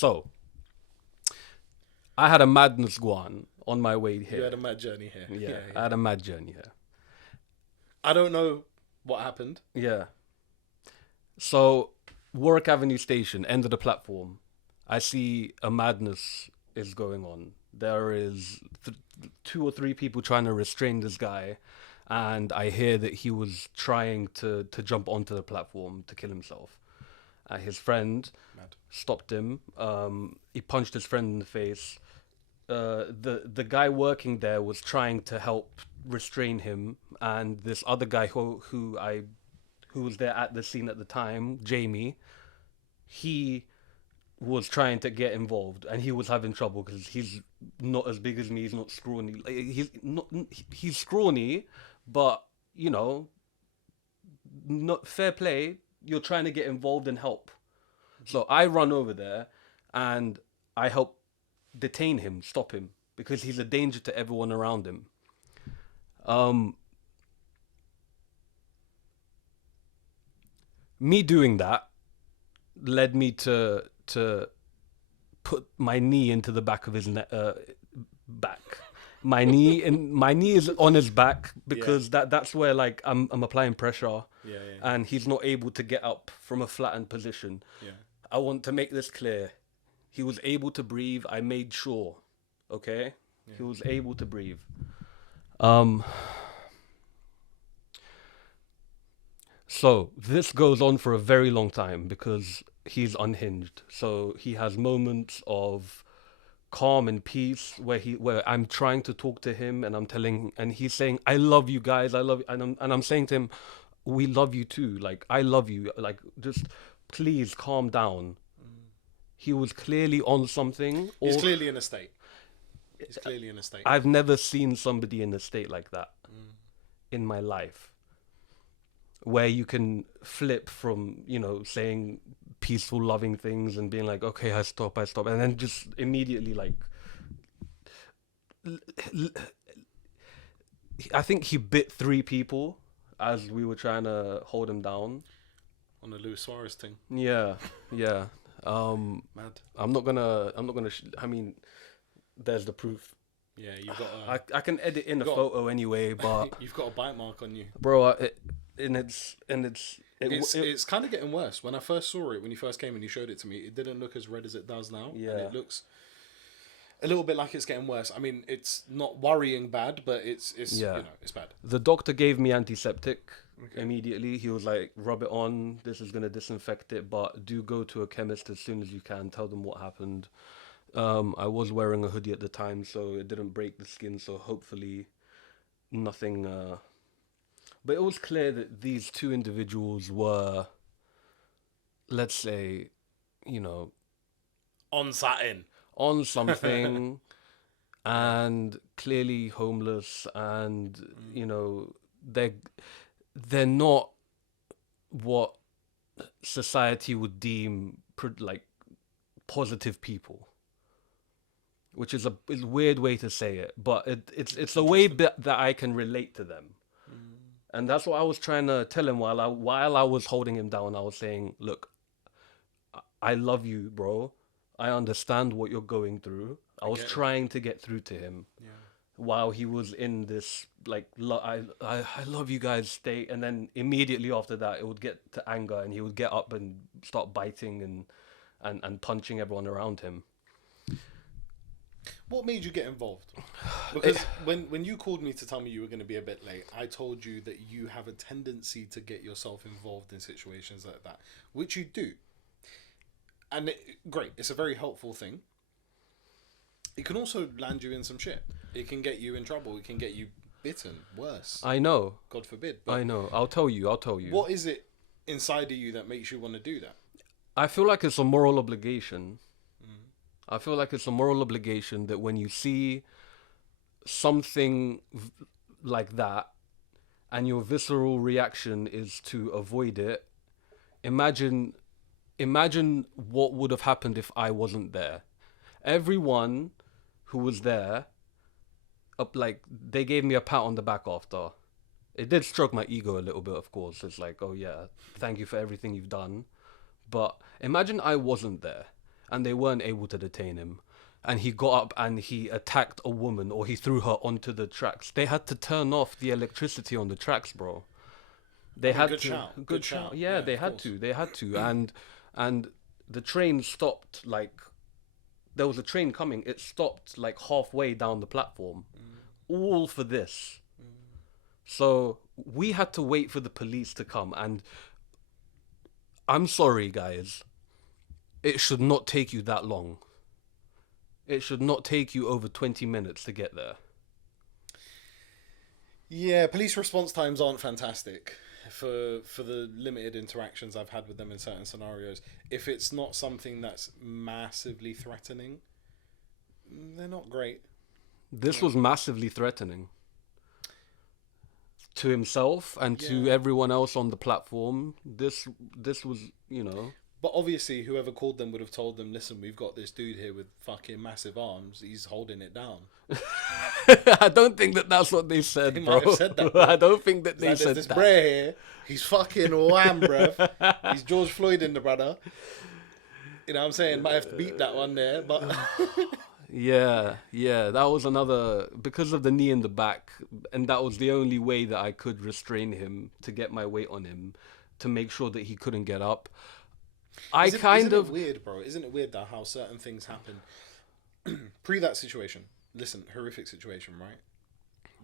So, I had a madness go on my way here. You had a mad journey here. Yeah, I had a mad journey here. I don't know what happened. Yeah. So, Warwick Avenue Station, end of the platform. I see a madness is going on. There is 2 or 3 people trying to restrain this guy, and I hear that he was trying to jump onto the platform to kill himself. His friend Mad. stopped him. He punched his friend in the face. The guy working there was trying to help restrain him, and this other guy who was there at the scene at the time, Jamie, he was trying to get involved, and he was having trouble because he's not as big as me. He's not scrawny. Like, he's scrawny, but not fair play. You're trying to get involved and help. So I run over there, and I help detain him, stop him, because he's a danger to everyone around him. Me doing that led me to put my knee into the back of his back. My knee is on his back because that's where like I'm applying pressure, and he's not able to get up from a flattened position. Yeah. I want to make this clear. He was able to breathe. I made sure. Okay? Yeah. He was able to breathe. So this goes on for a very long time because he's unhinged. So he has moments of calm and peace where I'm trying to talk to him, and he's saying, "I love you guys. I love you," and I'm saying to him, "We love you too. Like, I love you. Like, just please calm down." He was clearly on something. He's clearly in a state. I've never seen somebody in a state like that in my life, where you can flip from, saying peaceful, loving things and being like, okay, I stop, and then just immediately like, I think he bit 3 people as we were trying to hold him down. On the Luis Suarez thing. Yeah. Mad. I'm not gonna. I mean, there's the proof. Yeah, you got. I can edit in a photo anyway, but you've got a bite mark on you, bro. It's kind of getting worse. When I first saw it, when you first came and you showed it to me, it didn't look as red as it does now. Yeah, and it looks a little bit like it's getting worse. I mean, it's not worrying bad, but it's it's bad. The doctor gave me antiseptic immediately. He was like, rub it on. This is gonna disinfect it, but do go to a chemist as soon as you can. Tell them what happened. I was wearing a hoodie at the time, so it didn't break the skin. So hopefully, nothing. But it was clear that these 2 individuals were, let's say, on something, and clearly homeless, and they're not what society would deem like positive people, which is a weird way to say it, but it's a way that I can relate to them. And that's what I was trying to tell him while I was holding him down. I was saying, look, I love you, bro. I understand what you're going through. I was trying to get through to him while he was in this, like, I love you guys state. And then immediately after that, it would get to anger, and he would get up and start biting and punching everyone around him. What made you get involved? Because when you called me to tell me you were going to be a bit late, I told you that you have a tendency to get yourself involved in situations like that, which you do. And great, it's a very helpful thing. It can also land you in some shit. It can get you in trouble. It can get you bitten. Worse. I know. God forbid. But I know. I'll tell you. What is it inside of you that makes you want to do that? I feel like it's a moral obligation. I feel like it's a moral obligation that when you see something like that and your visceral reaction is to avoid it, imagine what would have happened if I wasn't there. Everyone who was there, they gave me a pat on the back after. It did stroke my ego a little bit, of course. It's like, oh yeah, thank you for everything you've done. But imagine I wasn't there. and they weren't able to detain him. And he got up and he attacked a woman, or he threw her onto the tracks. They had to turn off the electricity on the tracks, bro. They had good to. shout. Good shout. Yeah, they had to. They had to. And the train stopped, like, there was a train coming. It stopped like halfway down the platform, all for this. So we had to wait for the police to come. And I'm sorry, guys. It should not take you that long. It should not take you over 20 minutes to get there. Yeah, police response times aren't fantastic for the limited interactions I've had with them in certain scenarios. If it's not something that's massively threatening, they're not great. This was massively threatening to himself and to everyone else on the platform. This was, you know. But obviously, whoever called them would have told them, listen, we've got this dude here with fucking massive arms. He's holding it down. I don't think that's what they said, They bro. might have said that, bro. I don't think that they Like, said there's that. this brer here. He's fucking wham, bruv. He's George Floyd in the brother. You know what I'm saying? Might have to beat that one there, but... Yeah, that was another, because of the knee in the back, and that was the only way that I could restrain him, to get my weight on him, to make sure that he couldn't get up. Isn't it weird, bro? Isn't it weird that how certain things happen pre that situation? Listen, horrific situation, right?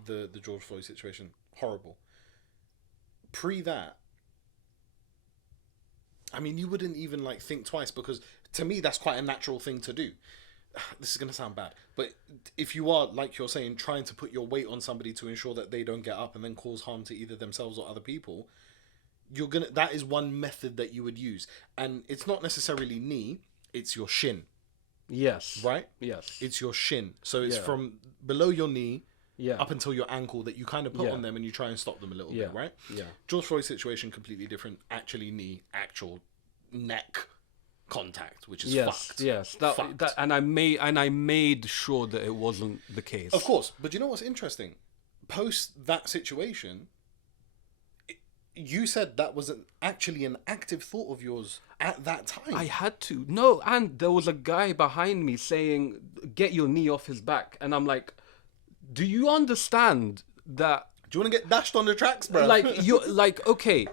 The George Floyd situation, horrible. Pre that, I mean, you wouldn't even like think twice, because to me that's quite a natural thing to do. This is gonna sound bad, but if you are, like you're saying, trying to put your weight on somebody to ensure that they don't get up and then cause harm to either themselves or other people, that is one method that you would use. And it's not necessarily knee, it's your shin. Yes. Right? Yes. It's your shin. So it's from below your knee up until your ankle that you kind of put on them, and you try and stop them a little bit, right? Yeah. George Floyd's situation, completely different. Actually knee, actual neck contact, which is fucked. Yes. That and I made sure that it wasn't the case. Of course. But you know what's interesting? Post that situation, you said that was actually an active thought of yours at that time. I had to. No, and there was a guy behind me saying, get your knee off his back. And I'm like, do you understand that? Do you want to get dashed on the tracks, bro? Okay,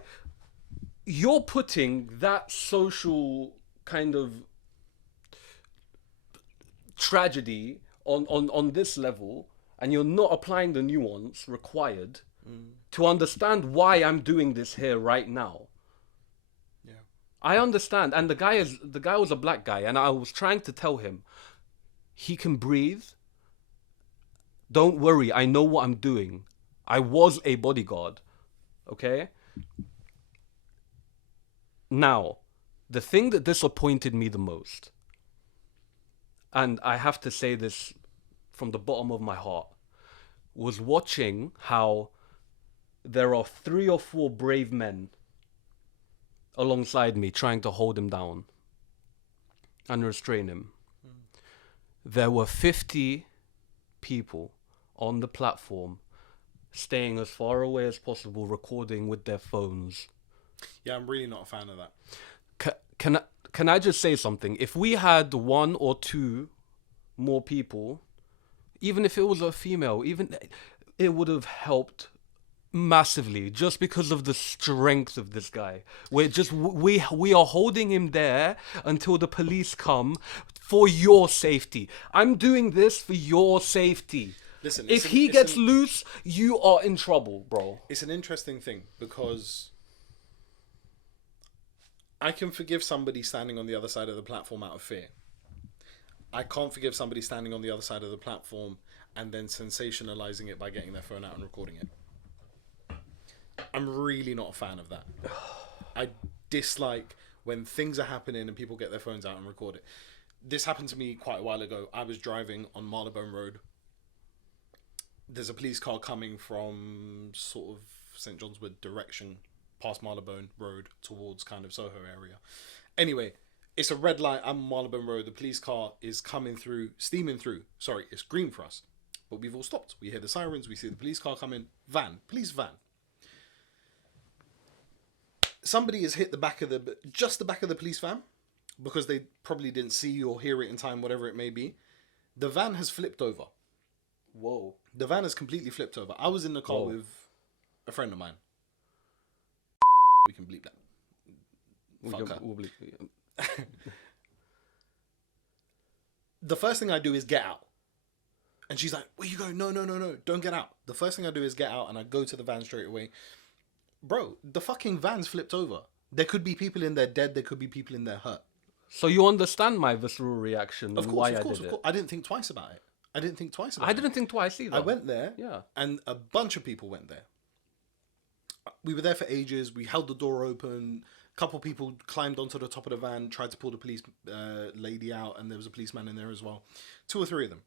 you're putting that social kind of tragedy on this level, and you're not applying the nuance required to understand why I'm doing this here right now. Yeah. I understand. And the guy was a black guy, and I was trying to tell him, he can breathe. Don't worry, I know what I'm doing. I was a bodyguard. Okay? Now, the thing that disappointed me the most, and I have to say this from the bottom of my heart, was watching how there are 3 or 4 brave men alongside me trying to hold him down and restrain him. There were 50 people on the platform staying as far away as possible, recording with their phones. Yeah, I'm really not a fan of that. Can I just say something? If we had 1 or 2 more people, even if it was a female, it would have helped massively, just because of the strength of this guy. We are holding him there until the police come, for your safety. I'm doing this for your safety. Listen, if he gets loose, you are in trouble, bro. It's an interesting thing, because I can forgive somebody standing on the other side of the platform out of fear. I can't forgive somebody standing on the other side of the platform and then sensationalizing it by getting their phone out and recording it. I'm really not a fan of that. I dislike when things are happening and people get their phones out and record it. This happened to me quite a while ago. I was driving on Marylebone Road. There's a police car coming from sort of St. John's Wood direction, past Marylebone Road towards kind of Soho area. Anyway, it's a red light. I'm on Marylebone Road. The police car is coming through, steaming through. Sorry, it's green for us. But we've all stopped. We hear the sirens. We see the police car coming. Police van. Somebody has hit just the back of the police van, because they probably didn't see you or hear it in time, whatever it may be. The van has flipped over. Whoa. The van has completely flipped over. I was in the car Whoa. with a friend of mine. We can bleep that. Fuck her. We'll The first thing I do is get out. And she's like, where you going? No, don't get out. The first thing I do is get out and I go to the van straight away. Bro, the fucking van's flipped over. There could be people in there dead. There could be people in there hurt. So you understand my visceral reaction Of and course, why of I course, did of it. course. I didn't think twice about it. I didn't think twice either. I went there. Yeah. Yeah. And a bunch of people went there. We were there for ages. We held the door open. A couple people climbed onto the top of the van, tried to pull the police lady out, and there was a policeman in there as well. 2 or 3 of them.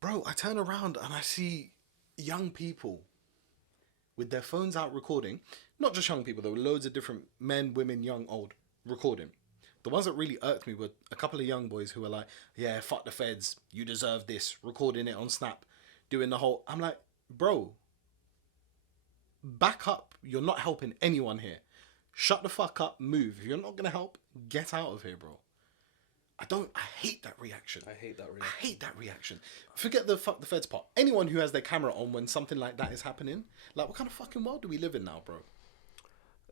Bro, I turn around and I see young people with their phones out recording. Not just young people, there were loads of different men, women, young, old, recording. The ones that really irked me were a couple of young boys who were like, yeah, fuck the feds, you deserve this, recording it on Snap, doing the whole... I'm like, bro, back up. You're not helping anyone here. Shut the fuck up, move. If you're not going to help, get out of here, bro. I hate that reaction. I hate that reaction. Forget the fuck the feds part. Anyone who has their camera on when something like that is happening, like, what kind of fucking world do we live in now, bro?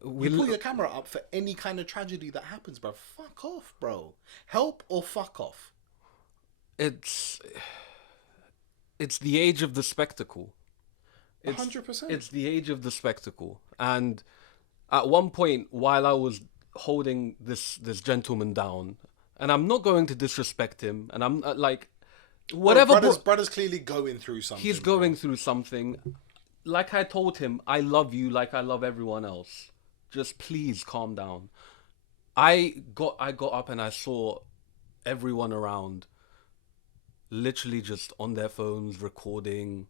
You pull your camera up for any kind of tragedy that happens, bro. Fuck off, bro. Help or fuck off. It's the age of the spectacle. 100%. It's the age of the spectacle. And at one point, while I was holding this gentleman down, and I'm not going to disrespect him, and I'm like, whatever. Brother's clearly going through something. He's going through something. Like I told him, I love you like I love everyone else. Just please calm down. I got up and I saw everyone around literally just on their phones, recording,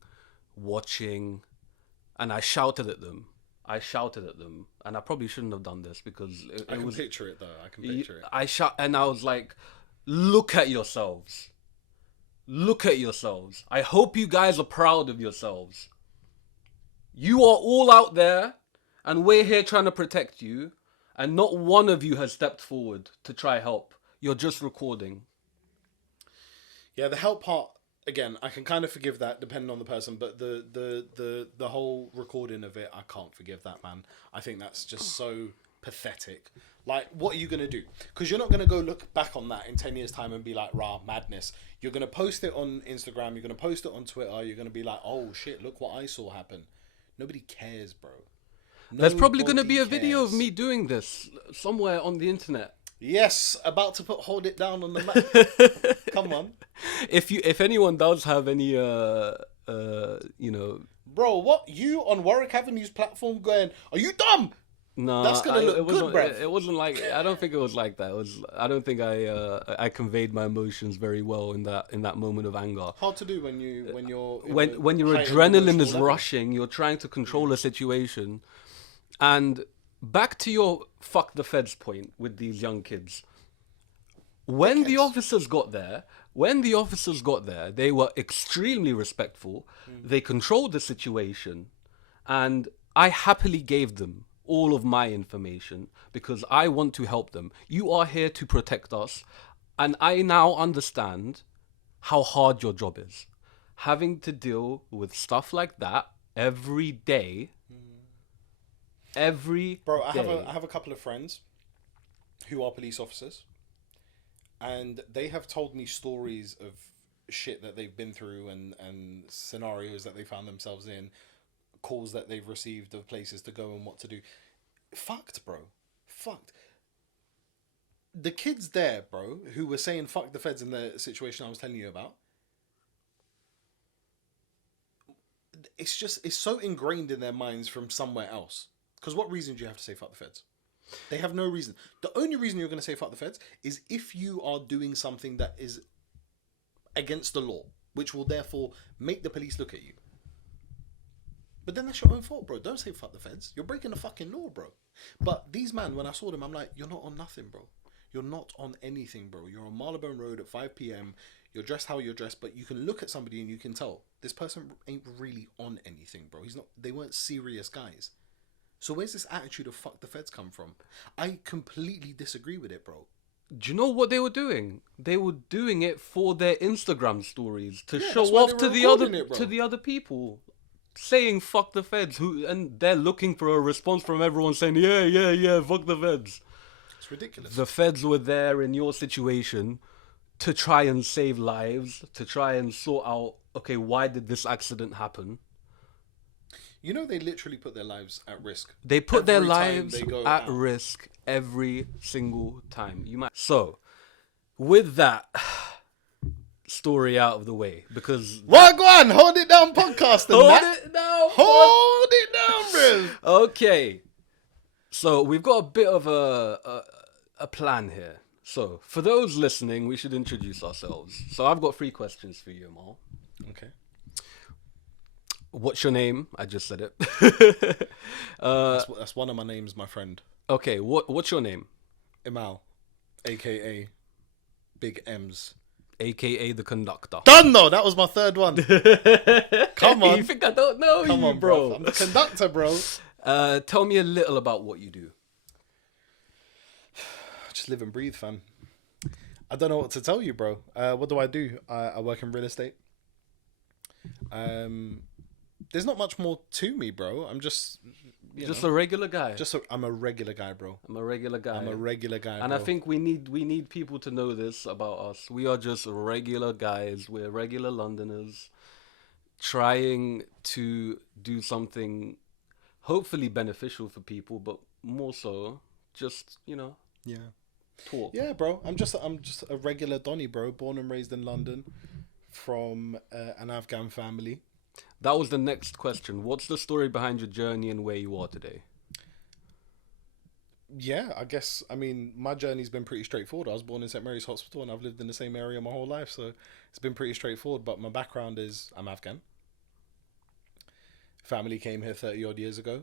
watching, and I shouted at them. And I probably shouldn't have done this because I can picture it though. I can picture it. And I was like, look at yourselves. Look at yourselves. I hope you guys are proud of yourselves. You are all out there, and we're here trying to protect you, and not one of you has stepped forward to try help. You're just recording. Yeah, the help part, again, I can kind of forgive that depending on the person, but the whole recording of it, I can't forgive that, man. I think that's just so pathetic. Like, what are you going to do? Because you're not going to go look back on that in 10 years' time and be like, rah, madness. You're going to post it on Instagram, you're going to post it on Twitter, you're going to be like, oh shit, look what I saw happen. Nobody cares, bro. There's probably going to be a video of me doing this somewhere on the internet. Yes, about to put Hold It Down on the map. Come on. If anyone does have any, Bro, what? You on Warwick Avenue's platform going, are you dumb? No, that's gonna look good, bro. It wasn't like. I don't think it was like that. I don't think I conveyed my emotions very well in that moment of anger. Hard to do when your adrenaline is rushing. You're trying to control a situation, and back to your fuck the feds point with these young kids. When the officers got there, they were extremely respectful. They controlled the situation, and I happily gave them all of my information because I want to help them. You are here to protect us, and I now understand how hard your job is. Having to deal with stuff like that every day. Bro, I have a couple of friends who are police officers, and they have told me stories of shit that they've been through and scenarios that they found themselves in, calls that they've received of places to go and what to do. Fucked, bro. Fucked. The kids there, bro, who were saying fuck the feds in the situation I was telling you about, it's so ingrained in their minds from somewhere else. Because what reason do you have to say fuck the feds? They have no reason. The only reason you're going to say fuck the feds is if you are doing something that is against the law, which will therefore make the police look at you. But then that's your own fault, bro. Don't say fuck the feds. You're breaking the fucking law, bro. But these man, when I saw them, I'm like, you're not on nothing, bro. You're not on anything, bro. You're on Marylebone Road at 5 p.m. You're dressed how you're dressed, but you can look at somebody and you can tell this person ain't really on anything, bro. They weren't serious guys. So where's this attitude of fuck the feds come from? I completely disagree with it, bro. Do you know what they were doing? They were doing it for their Instagram stories to Yeah, show that's why off they to were the other recording it, bro. to the other people, saying "fuck the feds," and they're looking for a response from everyone saying "yeah, fuck the feds." It's ridiculous. The feds were there in your situation to try and save lives, to try and sort out, okay, why did this accident happen? You know, they literally put their lives at risk. They put their Every time lives they go at out. risk every single time. So, with that story out of the way, because Right, go on, hold it down, podcast. And hold that. it now. Hold it down, bro. Okay, so we've got a bit of a plan here. So, for those listening, we should introduce ourselves. So, I've got 3 questions for you, Amal. Okay. What's your name? I just said it. That's one of my names, my friend. Okay, what's your name? Emal, a.k.a. Big M's. AKA the conductor. Done, though. That was my third one. Come on. You think I don't know Come you, on, bro? I'm the conductor, bro. Tell me a little about what you do. Just live and breathe, fam. I don't know what to tell you, bro. What do? I work in real estate. There's not much more to me, bro. I'm just A regular guy. I'm a regular guy, bro. I'm a regular guy. I'm a regular guy, and bro. I think we need people to know this about us. We are just regular guys. We're regular Londoners trying to do something hopefully beneficial for people, but more so just, Yeah. talk. Yeah, bro. I'm just a regular Donny, bro. Born and raised in London, from an Afghan family. That was the next question. What's the story behind your journey and where you are today? Yeah, I guess. I mean, my journey's been pretty straightforward. I was born in St. Mary's Hospital, and I've lived in the same area my whole life, so it's been pretty straightforward. But my background is I'm Afghan. Family came here 30 odd years ago.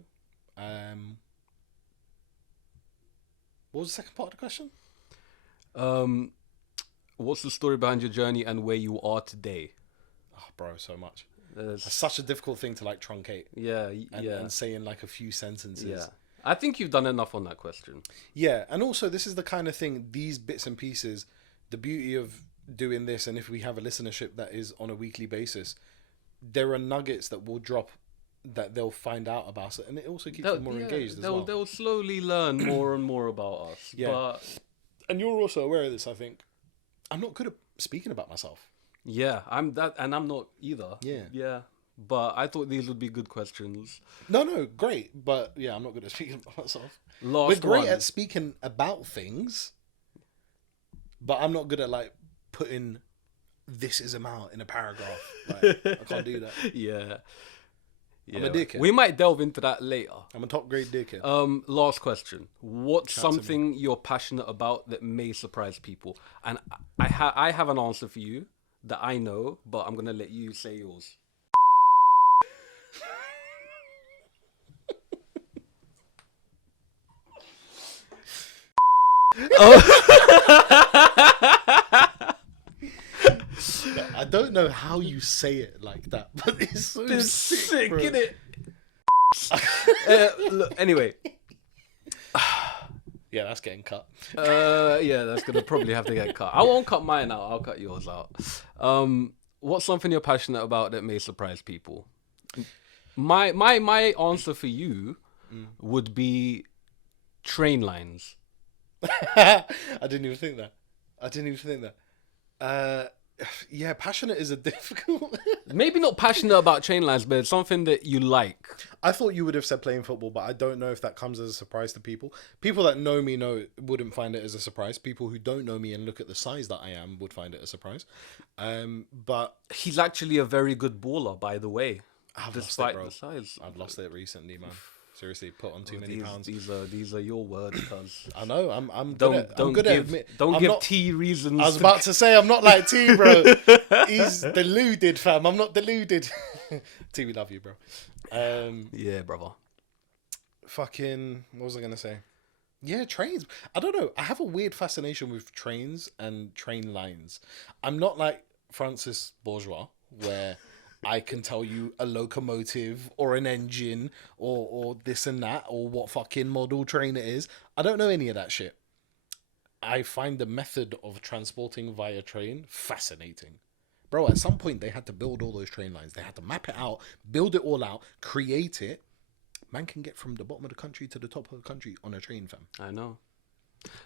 What was the second part of the question? What's the story behind your journey and where you are today? Oh, bro, so much. There's- That's such a difficult thing to like truncate and say in like a few sentences. Yeah. I think you've done enough on that question. Yeah, and also this is the kind of thing, these bits and pieces, the beauty of doing this, and if we have a listenership that is on a weekly basis, there are nuggets that will drop that they'll find out about it, and it also keeps them more engaged as well. They'll slowly learn more and more about us. Yeah. But And you're also aware of this, I think. I'm not good at speaking about myself. yeah, I'm not either. Yeah. Yeah. But I thought these would be good questions. No, great, but yeah, I'm not good at speaking about myself. Last We're great one. at speaking about things, but I'm not good at like putting this is amount in a paragraph. Like, I can't do that. Yeah. I'm a dickhead. We might delve into that later. I'm a top grade dickhead. Last question. What's Shout to me. something you're passionate about that may surprise people? And I have an answer for you that I know, but I'm gonna let you say yours. I don't know how you say it like that, but it's so It's sick, bro. isn't it? Look, anyway. Yeah, that's getting cut. Yeah, that's gonna probably have to get cut. I won't cut mine out. I'll cut yours out. What's something you're passionate about that may surprise people? My answer for you would be train lines. I didn't even think that. Yeah, passionate is a difficult. Maybe not passionate about train lines, but it's something that you like. I thought you would have said playing football, but I don't know if that comes as a surprise to people. People that know me wouldn't find it as a surprise. People who don't know me and look at the size that I am would find it a surprise. But He's actually a very good baller, by the way. I've Despite lost it, bro. the size. I've lost it recently, man. Seriously, put on too many pounds. These are your words, cuz. I know. I'm Don't good at give admit. don't I'm give not- T reasons. I was about to say I'm not like T, bro. He's deluded, fam. I'm not deluded. T, we love you, bro. Yeah, brother. Fucking, what was I gonna say? Yeah, trains. I don't know. I have a weird fascination with trains and train lines. I'm not like Francis Bourgeois, where I can tell you a locomotive or an engine or this and that or what fucking model train it is. I don't know any of that shit. I find the method of transporting via train fascinating. Bro, at some point they had to build all those train lines. They had to map it out, build it all out, create it. Man can get from the bottom of the country to the top of the country on a train, fam. I know.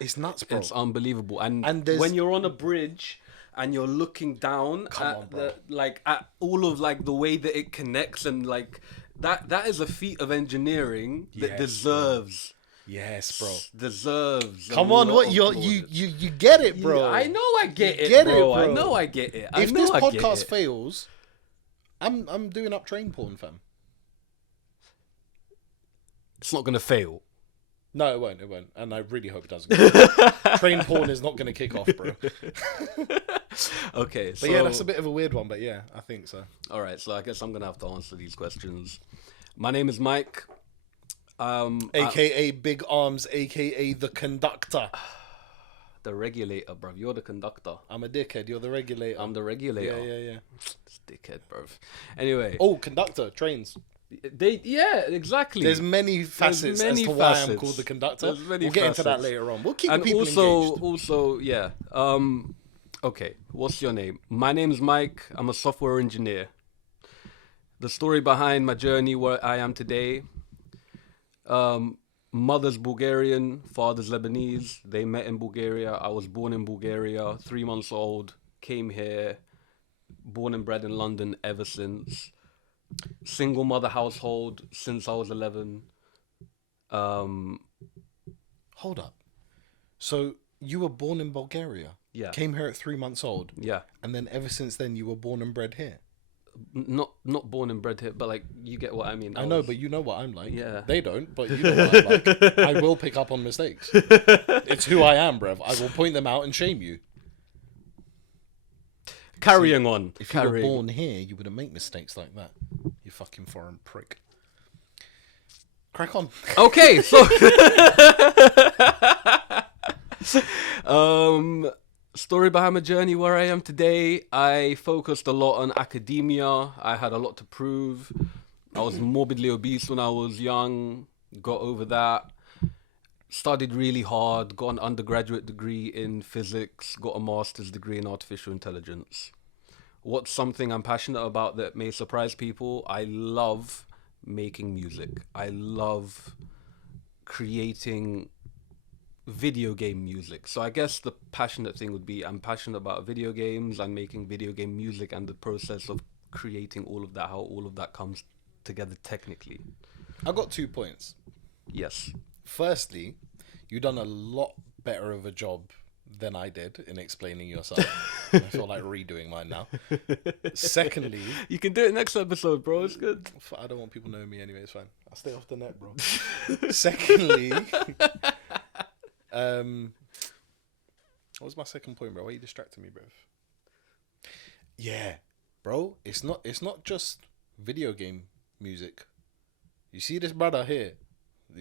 It's nuts, bro. It's unbelievable. And there's... when you're on a bridge and you're looking down at all of like the way that it connects and like that is a feat of engineering that deserves. Yes, bro. Deserves. Come on, what you get it, bro. Yeah, I know I get it, bro. I know I get it. If this podcast fails, I'm doing up train porn, fam. It's not gonna fail. No, it won't. And I really hope it doesn't. Train porn is not going to kick off, bro. Okay, but yeah, that's a bit of a weird one, but yeah, I think so. All right, so I guess I'm going to have to answer these questions. My name is Mayk. AKA Big Arms, AKA the conductor. The regulator, bro. You're the conductor. I'm a dickhead. You're the regulator. I'm the regulator. Yeah. It's dickhead, bro. Anyway. Oh, conductor, trains. Exactly. There's many facets as to why I'm called the conductor. We'll get into that later on. We'll keep the people engaged. Also, yeah. Okay, what's your name? My name is Mayk. I'm a software engineer. The story behind my journey where I am today. Mother's Bulgarian, father's Lebanese. They met in Bulgaria. I was born in Bulgaria, 3 months old. Came here, born and bred in London ever since. Single mother household since I was 11. Hold up. So you were born in Bulgaria? Yeah. Came here at 3 months old? Yeah. And then ever since then you were born and bred here? Not born and bred here, but like you get what I mean. I know, but you know what I'm like. Yeah. They don't, but you know what I'm like. I will pick up on mistakes. It's who I am, bruv. I will point them out and shame you. Carrying on. If you were born here, you wouldn't make mistakes like that. You fucking foreign prick. Crack on. Okay, so story behind my journey where I am today. I focused a lot on academia. I had a lot to prove. I was morbidly obese when I was young. Got over that. Studied really hard, got an undergraduate degree in physics, got a master's degree in artificial intelligence. What's something I'm passionate about that may surprise people? I love making music. I love creating video game music. So I guess the passionate thing would be I'm passionate about video games and making video game music and the process of creating all of that, how all of that comes together technically. I got 2 points. Yes. Firstly, you've done a lot better of a job than I did in explaining yourself. I feel like redoing mine now. Secondly... You can do it next episode, bro. It's good. I don't want people knowing me anyway. It's fine. I'll stay off the net, bro. Secondly... what was my second point, bro? Why are you distracting me, bro? Yeah, bro. It's not just video game music. You see this brother here?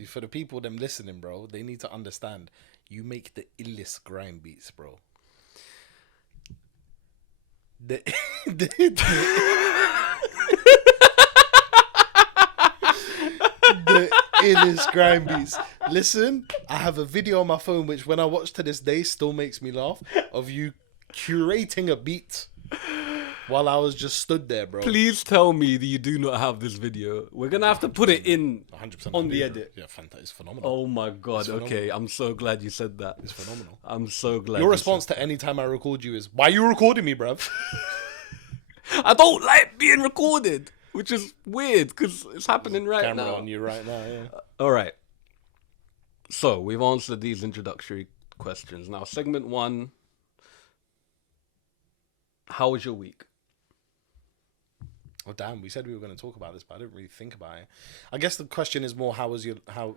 For the people them listening, bro, they need to understand. You make the illest grime beats, bro. The illest grime beats. Listen, I have a video on my phone which when I watch to this day still makes me laugh, of you curating a beat while I was just stood there, bro. Please tell me that you do not have this video. We're gonna have to put it in 100% on the edit. Yeah, fantastic. It's phenomenal. Oh my god. Okay, I'm so glad you said that. It's phenomenal. I'm so glad. Your response to any time I record you is, "Why are you recording me, bruv?" I don't like being recorded, which is weird because it's happening right Camera now. on you right now. Yeah. All right. So we've answered these introductory questions. Now, segment 1. How was your week? Oh damn! We said we were going to talk about this, but I didn't really think about it. I guess the question is more: how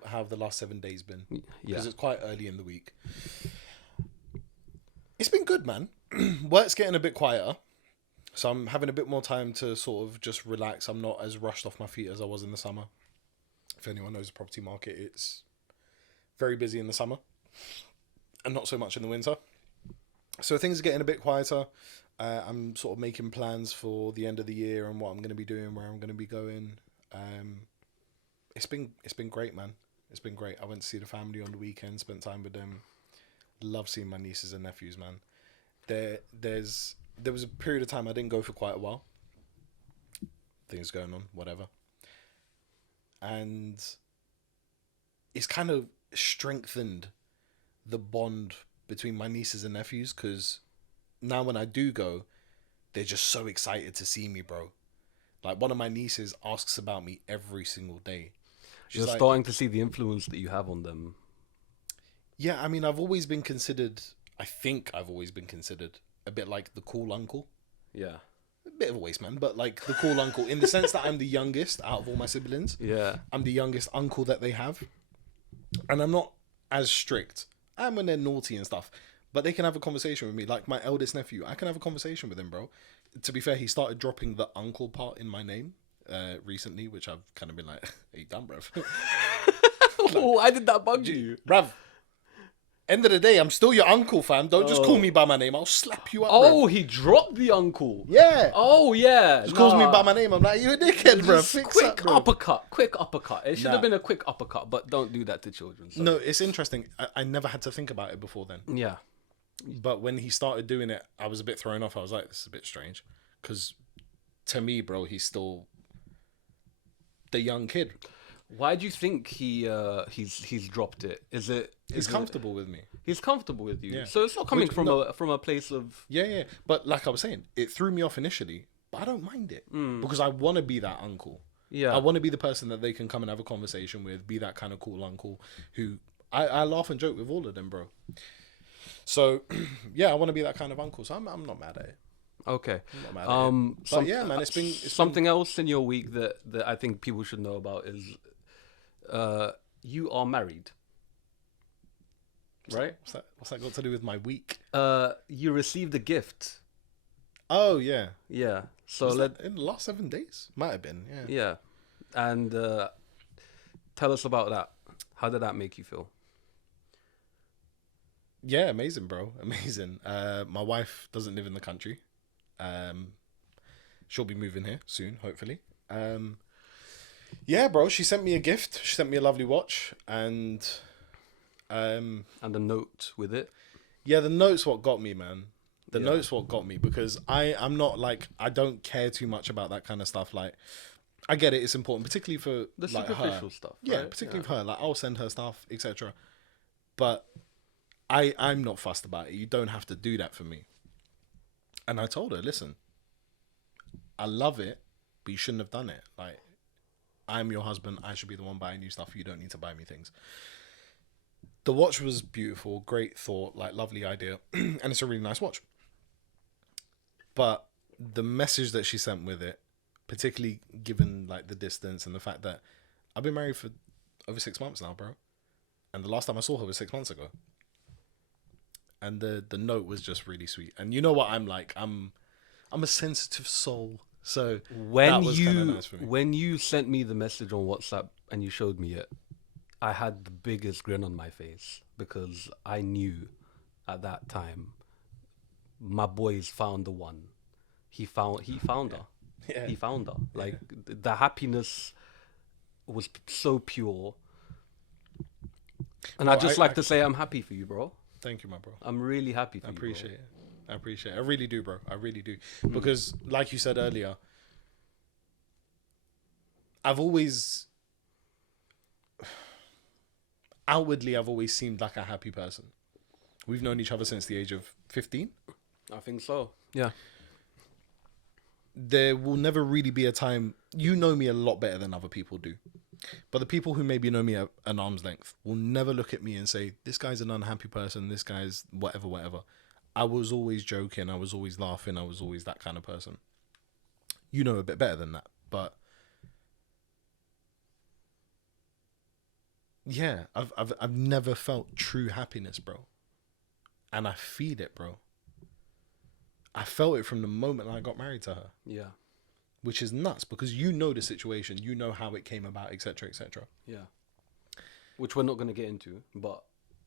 have the last 7 days been? Because it's quite early in the week. It's been good, man. Work's getting a bit quieter, so I'm having a bit more time to sort of just relax. I'm not as rushed off my feet as I was in the summer. If anyone knows the property market, it's very busy in the summer, and not so much in the winter. So things are getting a bit quieter. I'm sort of making plans for the end of the year and what I'm going to be doing, where I'm going to be going. It's been great, man. It's been great. I went to see the family on the weekend, spent time with them. Love seeing my nieces and nephews, man. There was a period of time I didn't go for quite a while. Things going on, whatever. And it's kind of strengthened the bond between my nieces and nephews, because now when I do go, they're just so excited to see me, bro. Like, one of my nieces asks about me every single day. You're starting to see the influence that you have on them. Yeah, I mean, I think I've always been considered a bit like the cool uncle. Yeah. A bit of a waste man, but like the cool uncle, in the sense that I'm the youngest out of all my siblings. Yeah. I'm the youngest uncle that they have. And I'm not as strict. And when they're naughty and stuff. But they can have a conversation with me. Like my eldest nephew, I can have a conversation with him, bro. To be fair, he started dropping the uncle part in my name recently, which I've kind of been like, hey, done, bruv. Why did that bug you? Bruv, end of the day, I'm still your uncle, fam. Don't just call me by my name. I'll slap you up, Oh, bruv. he dropped the uncle. Yeah. Oh, yeah. Just calls me by my name. I'm like, you a dickhead, bruv. Fix Quick up, bruv. uppercut. Quick uppercut. It should have been a quick uppercut, but don't do that to children. So. No, it's interesting. I never had to think about it before then. Yeah. But when he started doing it, I was a bit thrown off. I was like, this is a bit strange. Because to me, bro, he's still the young kid. Why do you think he's dropped it? He's comfortable with me. He's comfortable with you. Yeah. So it's not coming from a place of... Yeah. But like I was saying, it threw me off initially. But I don't mind it. Because I want to be that uncle. Yeah. I want to be the person that they can come and have a conversation with. Be that kind of cool uncle who... I laugh and joke with all of them, bro. So, yeah, I want to be that kind of uncle. So I'm not mad at it. Okay. I'm not mad at it. But yeah, man, it's been something else in your week that I think people should know about is you are married. Right? What's that got to do with my week? You received a gift. Oh, yeah. Yeah. So in the last 7 days? Might have been, yeah. Yeah. And tell us about that. How did that make you feel? Yeah, amazing, bro. Amazing. My wife doesn't live in the country. She'll be moving here soon, hopefully. Yeah, bro. She sent me a gift. She sent me a lovely watch, and a note with it. Yeah, the note's what got me, man. The note's what got me, because I'm not like, I don't care too much about that kind of stuff. Like, I get it. It's important, particularly for the like superficial her stuff. Yeah, right? particularly for her. Like, I'll send her stuff, etc. But I'm not fussed about it. You don't have to do that for me. And I told her, listen, I love it, but you shouldn't have done it. Like, I'm your husband. I should be the one buying you stuff. You don't need to buy me things. The watch was beautiful. Great thought. Like, lovely idea. And it's a really nice watch. But the message that she sent with it, particularly given like the distance and the fact that I've been married for over 6 months now, bro. And the last time I saw her was 6 months ago. And the note was just really sweet. And you know what I'm like? I'm a sensitive soul. So that was kind of nice for me. When you sent me the message on WhatsApp and you showed me it, I had the biggest grin on my face, because I knew at that time my boy's found the one. He found her. Yeah. He found her. Like, the happiness was so pure. And I'd just like to say I'm happy for you, bro. Thank you, my bro. I'm really happy for you, bro. I appreciate it. I really do, bro. I really do. Because, like you said earlier, I've always seemed like a happy person. We've known each other since the age of 15. I think so. Yeah. There will never really be a time... You know me a lot better than other people do. But the people who maybe know me at an arm's length will never look at me and say, this guy's an unhappy person, this guy's whatever. I was always joking, I was always laughing, I was always that kind of person. You know a bit better than that. But yeah, I've never felt true happiness, bro. And I feel it, bro. I felt it from the moment I got married to her. Yeah. Which is nuts, because you know the situation, you know how it came about, etc., etc. Yeah. Which we're not going to get into, but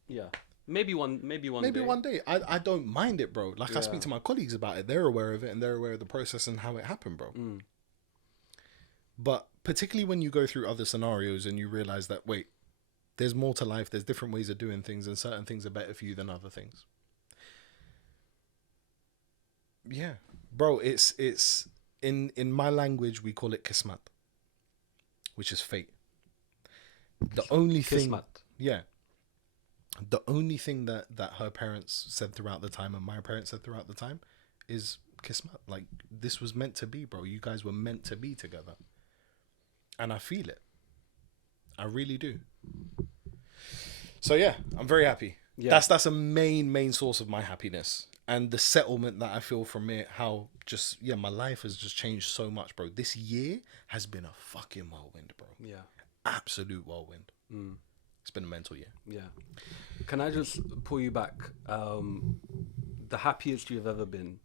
yeah. Maybe one Maybe day. one day. I don't mind it, bro. Like, I speak Yeah. to my colleagues about it. They're aware of it, and they're aware of the process and how it happened, bro. Mm. But particularly when you go through other scenarios and you realize that, wait, there's more to life. There's different ways of doing things, and certain things are better for you than other things. Yeah, bro. It's in my language we call it kismat, which is fate. The only thing, Kismet. yeah, the only thing that her parents said throughout the time and my parents said throughout the time is kismat. Like, this was meant to be, bro. You guys were meant to be together, and I feel it. I really do. So yeah, I'm very happy. Yeah. That's a main source of my happiness, and the settlement that I feel from it. How just, yeah, my life has just changed so much, bro. This year has been a fucking whirlwind, bro. Yeah. Absolute whirlwind. Mm. It's been a mental year. Yeah. Can I just pull you back? The happiest you've ever been.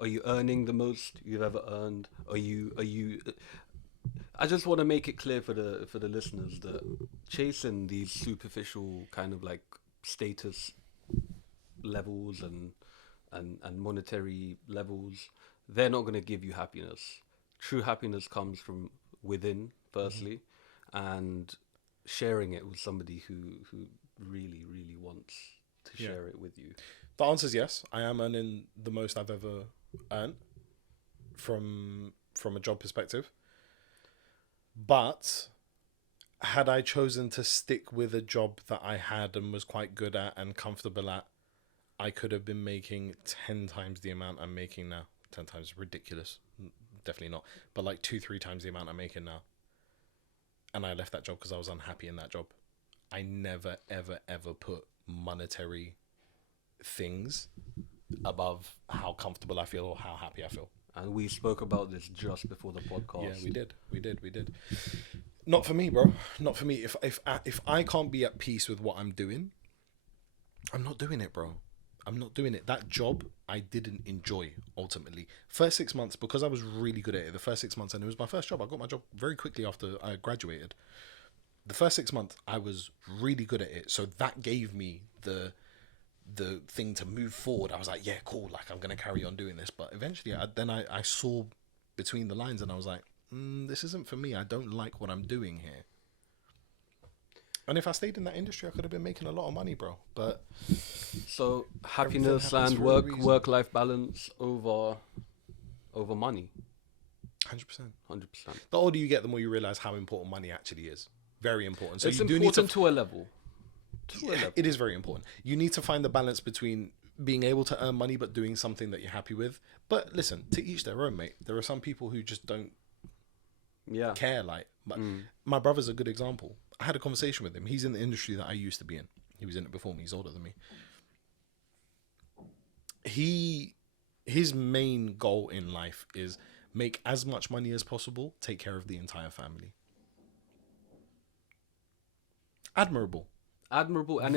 Are you earning the most you've ever earned? Are you? I just want to make it clear for the listeners that chasing these superficial kind of like status levels and monetary levels, they're not going to give you happiness. True happiness comes from within, firstly, and sharing it with somebody who really wants to share it with you. The answer is yes. I am earning the most I've ever earned from a job perspective. But had I chosen to stick with a job that I had and was quite good at and comfortable at, I could have been making 10 times the amount I'm making now. 10 times ridiculous. Definitely not. But like 2-3 times the amount I'm making now. And I left that job because I was unhappy in that job. I never, ever put monetary things above how comfortable I feel or how happy I feel. And we spoke about this just before the podcast. Yeah, we did. Not for me, bro. Not for me. If I can't be at peace with what I'm doing, I'm not doing it, bro. I'm not doing it. That job I didn't enjoy ultimately. First 6 months, because I was really good at it. The first 6 months, and it was my first job. I got my job very quickly after I graduated. The first 6 months, I was really good at it. So that gave me the thing to move forward. I was like, yeah, cool. Like, I'm going to carry on doing this. But eventually, I saw between the lines and I was like, this isn't for me. I don't like what I'm doing here. And if I stayed in that industry, I could have been making a lot of money, bro. But so happiness happens and for a reason. work-life balance over money. 100%. 100%. The older you get, the more you realize how important money actually is. Very important. So It's you do important need to a level. It is very important. You need to find the balance between being able to earn money but doing something that you're happy with. But listen, to each their own, mate. There are some people who just don't care. Like, but my brother's a good example. I had a conversation with him. He's in the industry that I used to be in. He was in it before me. He's older than me. His main goal in life is make as much money as possible, take care of the entire family. Admirable. And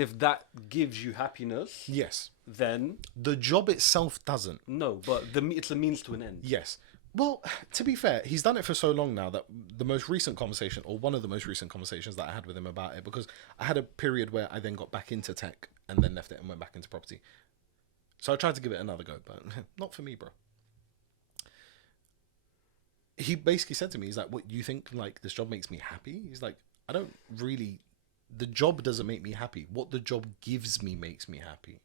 if that gives you happiness, Yes. then The job itself doesn't. no, but it's a means to an end. Yes. Well, to be fair, he's done it for so long now that the most recent conversation, or one of the most recent conversations that I had with him about it, because I had a period where I then got back into tech and then left it and went back into property. So I tried to give it another go, but not for me, bro. He basically said to me, he's like, what, you think like this job makes me happy? He's like, I don't really, the job doesn't make me happy. What the job gives me makes me happy.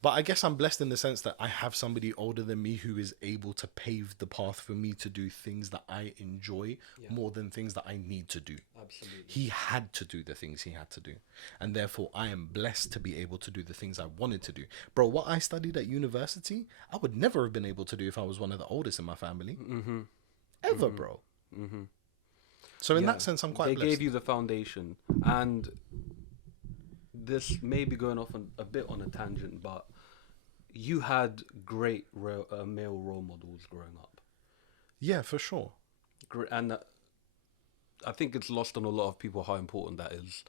But I guess I'm blessed in the sense that I have somebody older than me who is able to pave the path for me to do things that I enjoy more than things that I need to do. Absolutely. He had to do the things he had to do. And therefore, I am blessed to be able to do the things I wanted to do. Bro, what I studied at university, I would never have been able to do if I was one of the oldest in my family. Mm-hmm. Ever, bro. Mm-hmm. So in that sense, I'm quite blessed. They gave you the foundation. And this may be going off a bit on a tangent, but you had great male role models growing up. Yeah, for sure. And I think it's lost on a lot of people how important that is.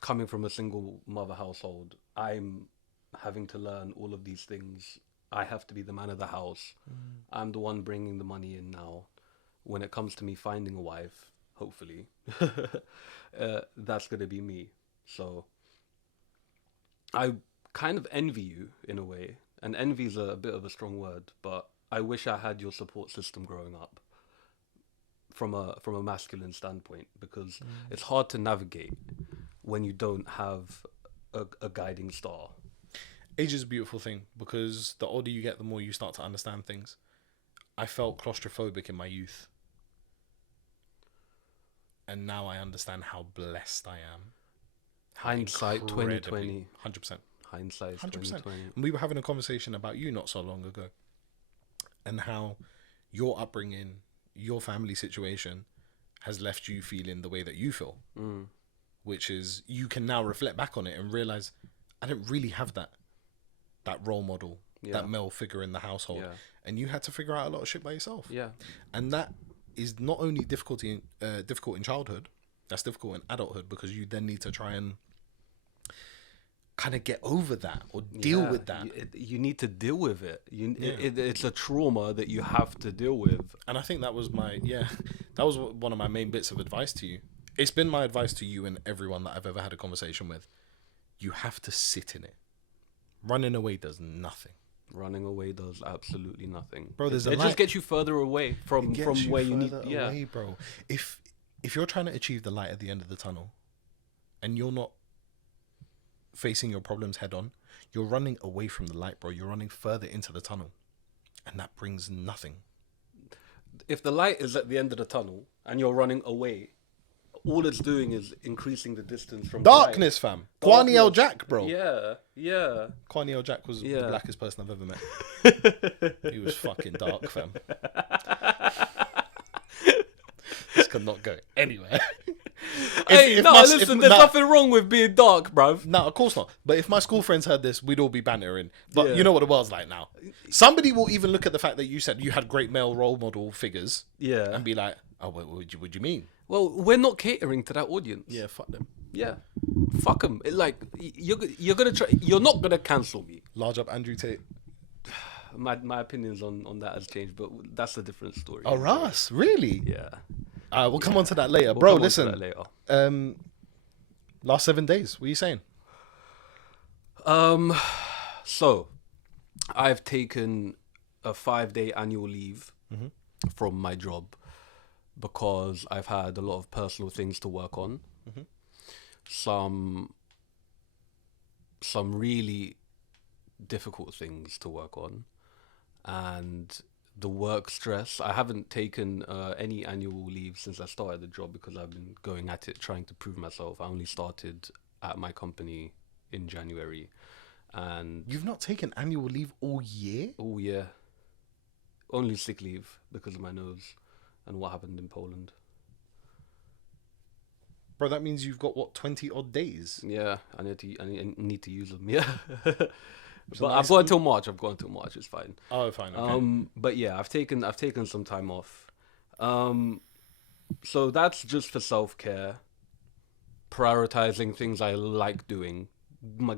Coming from a single mother household, I'm having to learn all of these things. I have to be the man of the house. I'm the one bringing the money in now. When it comes to me finding a wife, hopefully, that's gonna be me. So I kind of envy you in a way, and envy is a bit of a strong word, but I wish I had your support system growing up from a masculine standpoint, because it's hard to navigate when you don't have a guiding star. Age is a beautiful thing because the older you get, the more you start to understand things. I felt claustrophobic in my youth. And now I understand how blessed I am. Hindsight 2020. 100%. Hindsight 100%. 2020. And we were having a conversation about you not so long ago. And how your upbringing, your family situation has left you feeling the way that you feel. Which is, you can now reflect back on it and realize, I didn't really have that role model, that male figure in the household. Yeah. And you had to figure out a lot of shit by yourself. Yeah. And that is not only difficult in childhood, that's difficult in adulthood, because you then need to try and kind of get over that or deal with that. You need to deal with it. It's a trauma that you have to deal with. And I think that was one of my main bits of advice to you. It's been my advice to you and everyone that I've ever had a conversation with. You have to sit in it. Running away does nothing. Running away does absolutely nothing. Bro, it just gets you further away from where you need. Away, bro. If you're trying to achieve the light at the end of the tunnel, and you're not facing your problems head on, you're running away from the light, bro. You're running further into the tunnel, and that brings nothing. If the light is at the end of the tunnel and you're running away, all it's doing is increasing the distance from darkness, fam. Kwani El Jack, bro. Yeah. Kwani El Jack was the blackest person I've ever met. He was fucking dark, fam. This could not go anywhere. Listen, there's nothing wrong with being dark, bruv. No, of course not. But if my school friends heard this, we'd all be bantering. But you know what the world's like now. Somebody will even look at the fact that you said you had great male role model figures, and be like, "Oh, what would you mean?" Well, we're not catering to that audience. Yeah, fuck them. Yeah, fuck them. You're gonna try. You're not gonna cancel me. Large up Andrew Tate. My opinions on that has changed, but that's a different story. Oh, Russ, really? Yeah. We'll come on to that later, bro. Listen. Last 7 days. What are you saying? So I've taken a 5-day annual leave from my job because I've had a lot of personal things to work on. Some really difficult things to work on, and the work stress. I haven't taken any annual leave since I started the job because I've been going at it, trying to prove myself. I only started at my company in January, and you've not taken annual leave all year? Oh yeah, only sick leave because of my nose and what happened in Poland. Bro, that means you've got 20 odd days. Yeah, I need to use them. Yeah. But I've got until March. It's fine. Oh, fine. Okay. But yeah, I've taken some time off. So that's just for self-care, prioritizing things I like doing,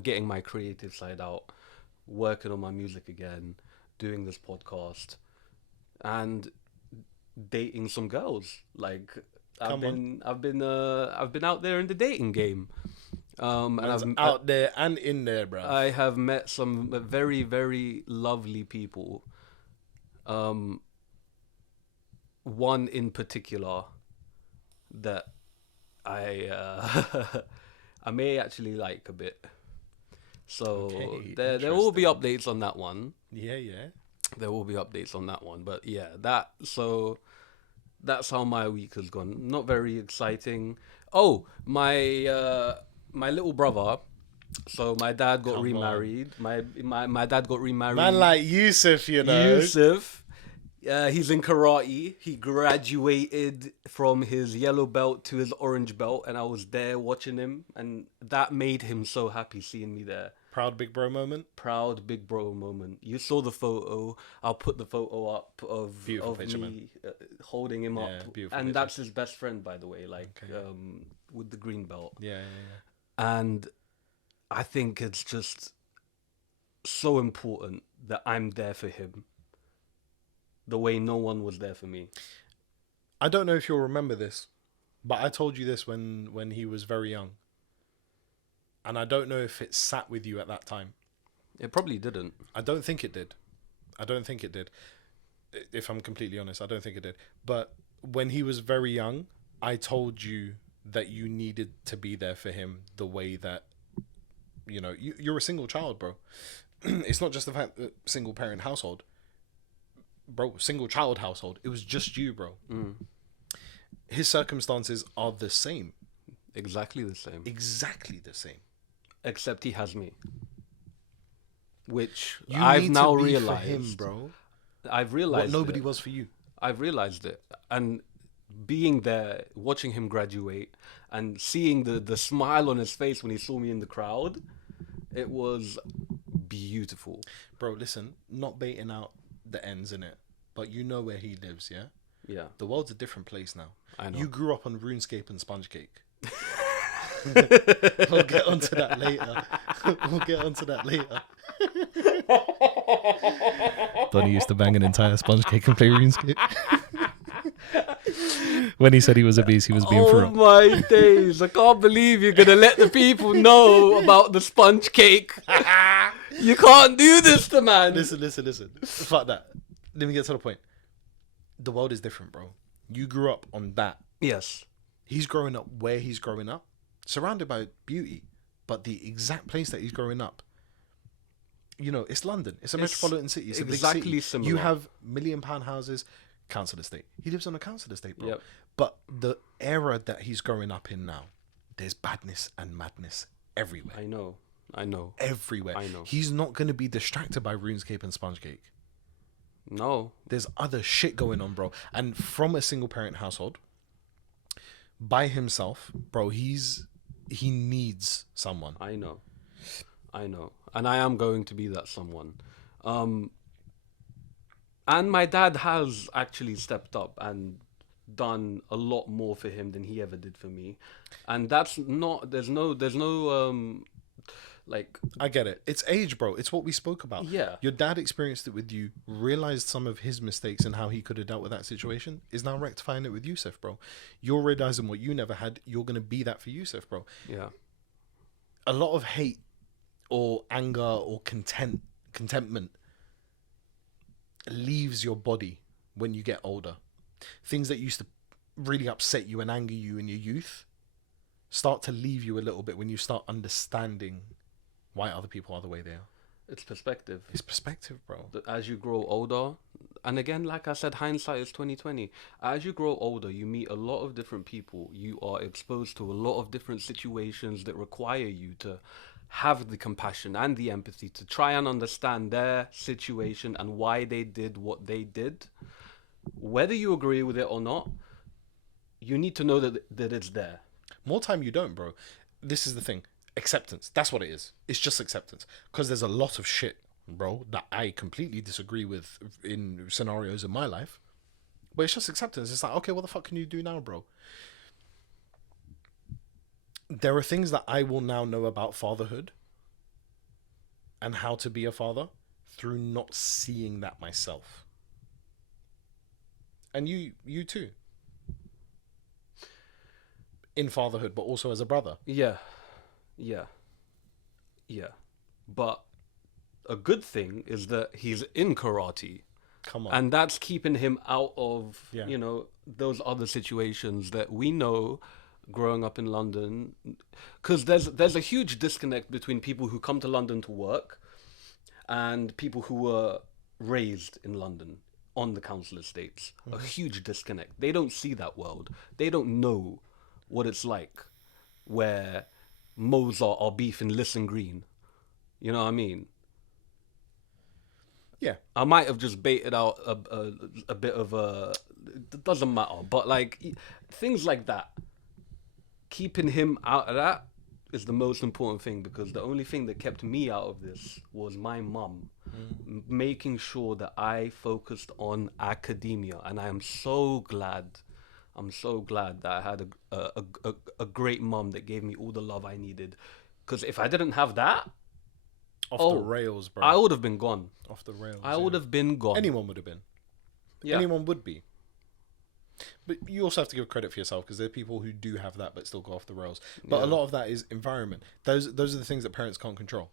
getting my creative side out, working on my music again, doing this podcast, and dating some girls. Like I've been out there in the dating game. And I'm out there and in there, bro. I have met some very, very lovely people. One in particular that I I may actually like a bit. So there will be updates on that one. Yeah. There will be updates on that one. But yeah, that's how my week has gone. Not very exciting. Oh, my little brother, so my dad got remarried. My dad got remarried. Man like Yusuf, you know. Yusuf, he's in karate. He graduated from his yellow belt to his orange belt, and I was there watching him, and that made him so happy seeing me there. Proud big bro moment. Proud big bro moment. You saw the photo. I'll put the photo up of picture, me holding him up, and picture. That's his best friend, by the way. With the green belt. Yeah. And I think it's just so important that I'm there for him the way no one was there for me. I don't know if you'll remember this, But I told you this when he was very young. And I don't know if it sat with you at that time. It probably didn't. I don't think it did. I don't think it did. If I'm completely honest, I don't think it did. But when he was very young, I told you that you needed to be there for him the way that, you're a single child, bro. It's not just the fact that single parent household. Bro, single child household. It was just you, bro. Mm. His circumstances are the same. Exactly the same. Exactly the same. Except he has me. Which You I've need now to be realized. for him, bro. I've realized What nobody it. was for you. I've realized it. And being there, watching him graduate, and seeing the smile on his face when he saw me in the crowd, it was beautiful. Bro, listen, not baiting out the ends in it, but you know where he lives, yeah? Yeah, The world's a different place now. I know. You grew up on RuneScape and Sponge Cake. We'll get onto that later. Donnie used to bang an entire Sponge Cake and play RuneScape. When he said he was a beast, he was being for Oh my days. I can't believe you're going to let the people know about the sponge cake. You can't do this to man. Listen. Fuck that. Let me get to the point. The world is different, bro. You grew up on that. Yes. He's growing up where he's growing up, surrounded by beauty, but the exact place that he's growing up, it's London. It's a metropolitan city. It's exactly a big city. similar. You have £1 million houses, council estate. He lives on a council estate, bro. Yep. But the era that he's growing up in now, there's badness and madness everywhere. I know. Everywhere. I know. He's not going to be distracted by RuneScape and Sponge Cake. No. There's other shit going on, bro. And from a single parent household, by himself, bro, he needs someone. I know. And I am going to be that someone. And my dad has actually stepped up and done a lot more for him than he ever did for me. And that's not, there's no I get it. It's age, bro. It's what we spoke about. Yeah. Your dad experienced it with you, realized some of his mistakes and how he could have dealt with that situation, is now rectifying it with Yusuf, bro. You're realizing what you never had. You're going to be that for Yusuf, bro. Yeah. A lot of hate or anger or contentment leaves your body when you get older. Things that used to really upset you and anger you in your youth start to leave you a little bit when you start understanding why other people are the way they are. It's perspective. It's perspective, bro. As you grow older, and again, like I said, hindsight is 20/20. As you grow older, you meet a lot of different people. You are exposed to a lot of different situations that require you to have the compassion and the empathy to try and understand their situation and why they did what they did. Whether you agree with it or not, you need to know that it's there. More time you don't, bro. This is the thing. Acceptance. That's what it is. It's just acceptance. Because there's a lot of shit, bro, that I completely disagree with in scenarios in my life. But it's just acceptance. It's like, okay, what the fuck can you do now, bro? There are things that I will now know about fatherhood and how to be a father through not seeing that myself. And you too. In fatherhood, but also as a brother. Yeah. But a good thing is that he's in karate. Come on. And that's keeping him out of, Yeah. those other situations that we know growing up in London. Because there's a huge disconnect between people who come to London to work and people who were raised in London on the council estates. Mm-hmm. A huge disconnect. They don't see that world. They don't know what it's like where Mozart are beefing Listen Green. You know what I mean? Yeah. I might have just baited out a bit of a... It doesn't matter. But, things like that, keeping him out of that is the most important thing, because the only thing that kept me out of this was my mum making sure that I focused on academia. And I am so glad... I'm so glad that I had a great mum that gave me all the love I needed. Because if I didn't have that... Off the rails, bro. I would have been gone. Off the rails. I would have been gone. Anyone would have been. Yeah. Anyone would be. But you also have to give credit for yourself, because there are people who do have that but still go off the rails. But a Yeah. lot of that is environment. Those are the things that parents can't control.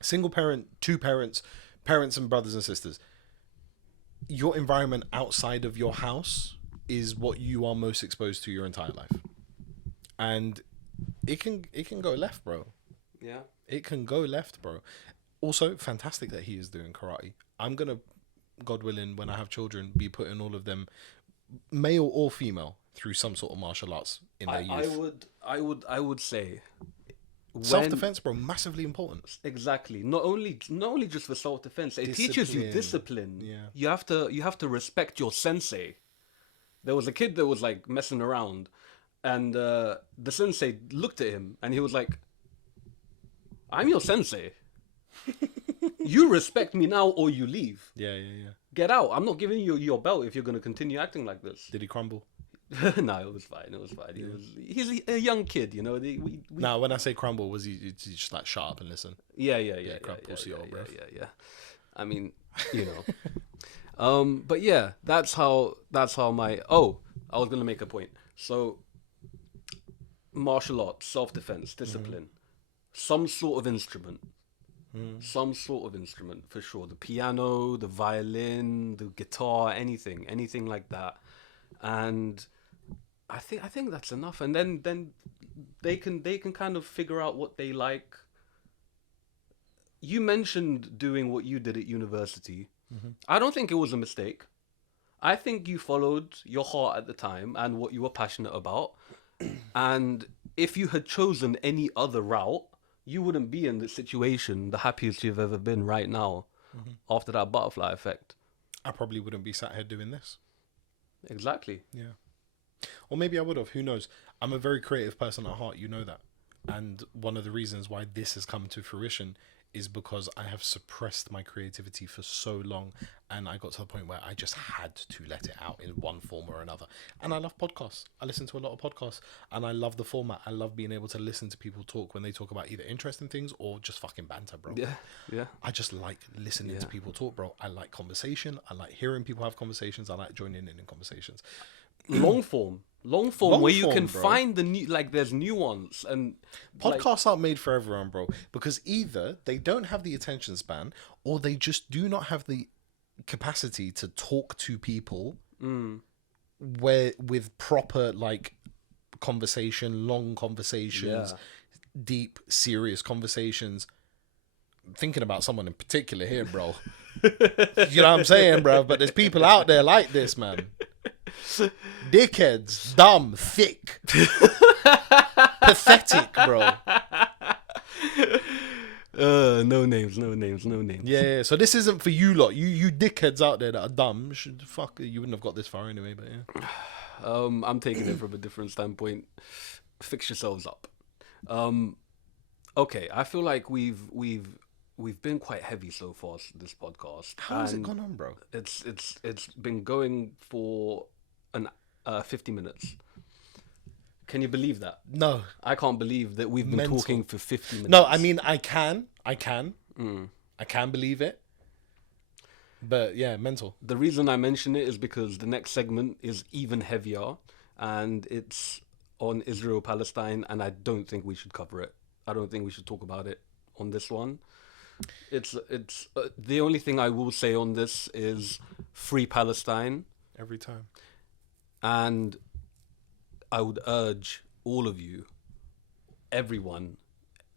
Single parent, two parents, parents and brothers and sisters. Your environment outside of your house is what you are most exposed to your entire life. And it can go left, bro. Yeah. It can go left, bro. Also, fantastic that he is doing karate. I'm gonna, God willing, when I have children, be putting all of them, male or female, through some sort of martial arts in their youth. I would say Self defense, bro, massively important. exactly. Not only just for self defense, it teaches you discipline. Yeah. You have to respect your sensei. There was a kid that was like messing around, and the sensei looked at him and he was like, "I'm your sensei. You respect me now or you leave. Yeah. Get out. I'm not giving you your belt if you're going to continue acting like this." Did he crumble? No, it was fine. It was fine. He's a young kid, you know. Now, when I say crumble, was he just like shut up and listen? Yeah. pussy old breath. Yeah. I mean, you know. But yeah, that's how my. Oh, I was gonna make a point. So, martial arts, self-defense, discipline, some sort of instrument. Some sort of instrument for sure. The piano, the violin, the guitar, anything like that. And I think that's enough. And then they can kind of figure out what they like. You mentioned doing what you did at university. I don't think it was a mistake. I think you followed your heart at the time and what you were passionate about. And if you had chosen any other route, you wouldn't be in the situation, the happiest you've ever been right now, after that butterfly effect. I probably wouldn't be sat here doing this. Exactly. Yeah. Or maybe I would have. Who knows? I'm a very creative person at heart. You know that. And one of the reasons why this has come to fruition is because I have suppressed my creativity for so long, and I got to the point where I just had to let it out in one form or another. And I love podcasts. I listen to a lot of podcasts, and I love the format. I love being able to listen to people talk when they talk about either interesting things or just fucking banter, bro. Yeah. I just like listening to people talk, bro. I like conversation. I like hearing people have conversations. I like joining in conversations. Long form where you can find the new, like, there's nuance. And podcasts aren't made for everyone, bro, because either they don't have the attention span, or they just do not have the capacity to talk to people where with proper like conversation, long conversations, deep, serious conversations. I'm thinking about someone in particular here, bro. You know what I'm saying, bro? But there's people out there like this, man. Dickheads, dumb, thick, pathetic, bro. No names. Yeah. So this isn't for you lot. You dickheads out there that are dumb. You wouldn't have got this far anyway. But yeah. I'm taking it from a different standpoint. Fix yourselves up. Okay, I feel like we've been quite heavy so far this podcast. How has it gone on, bro? It's been going for 50 minutes. Can you believe that? No, I can't believe that we've been Mental. talking for 50 minutes. No, I mean I can believe it. But yeah, mental. The reason I mention it is because the next segment is even heavier, and it's on Israel Palestine, and I don't think we should cover it. I don't think we should talk about it on this one. It's the only thing I will say on this is free Palestine. Every time. And I would urge all of you, everyone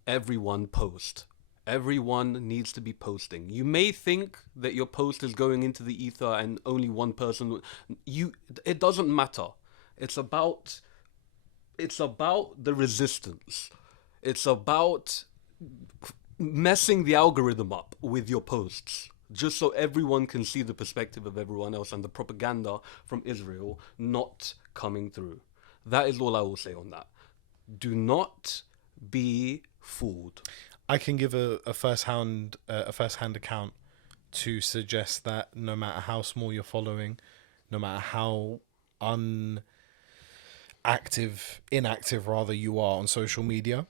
post. Everyone needs to be posting. You may think that your post is going into the ether and only one person. It doesn't matter. It's about the resistance. It's about messing the algorithm up with your posts, just so everyone can see the perspective of everyone else and the propaganda from Israel not coming through. That is all I will say on that. Do not be fooled. I can give a first-hand account to suggest that no matter how small you're following, no matter how inactive rather you are on social media,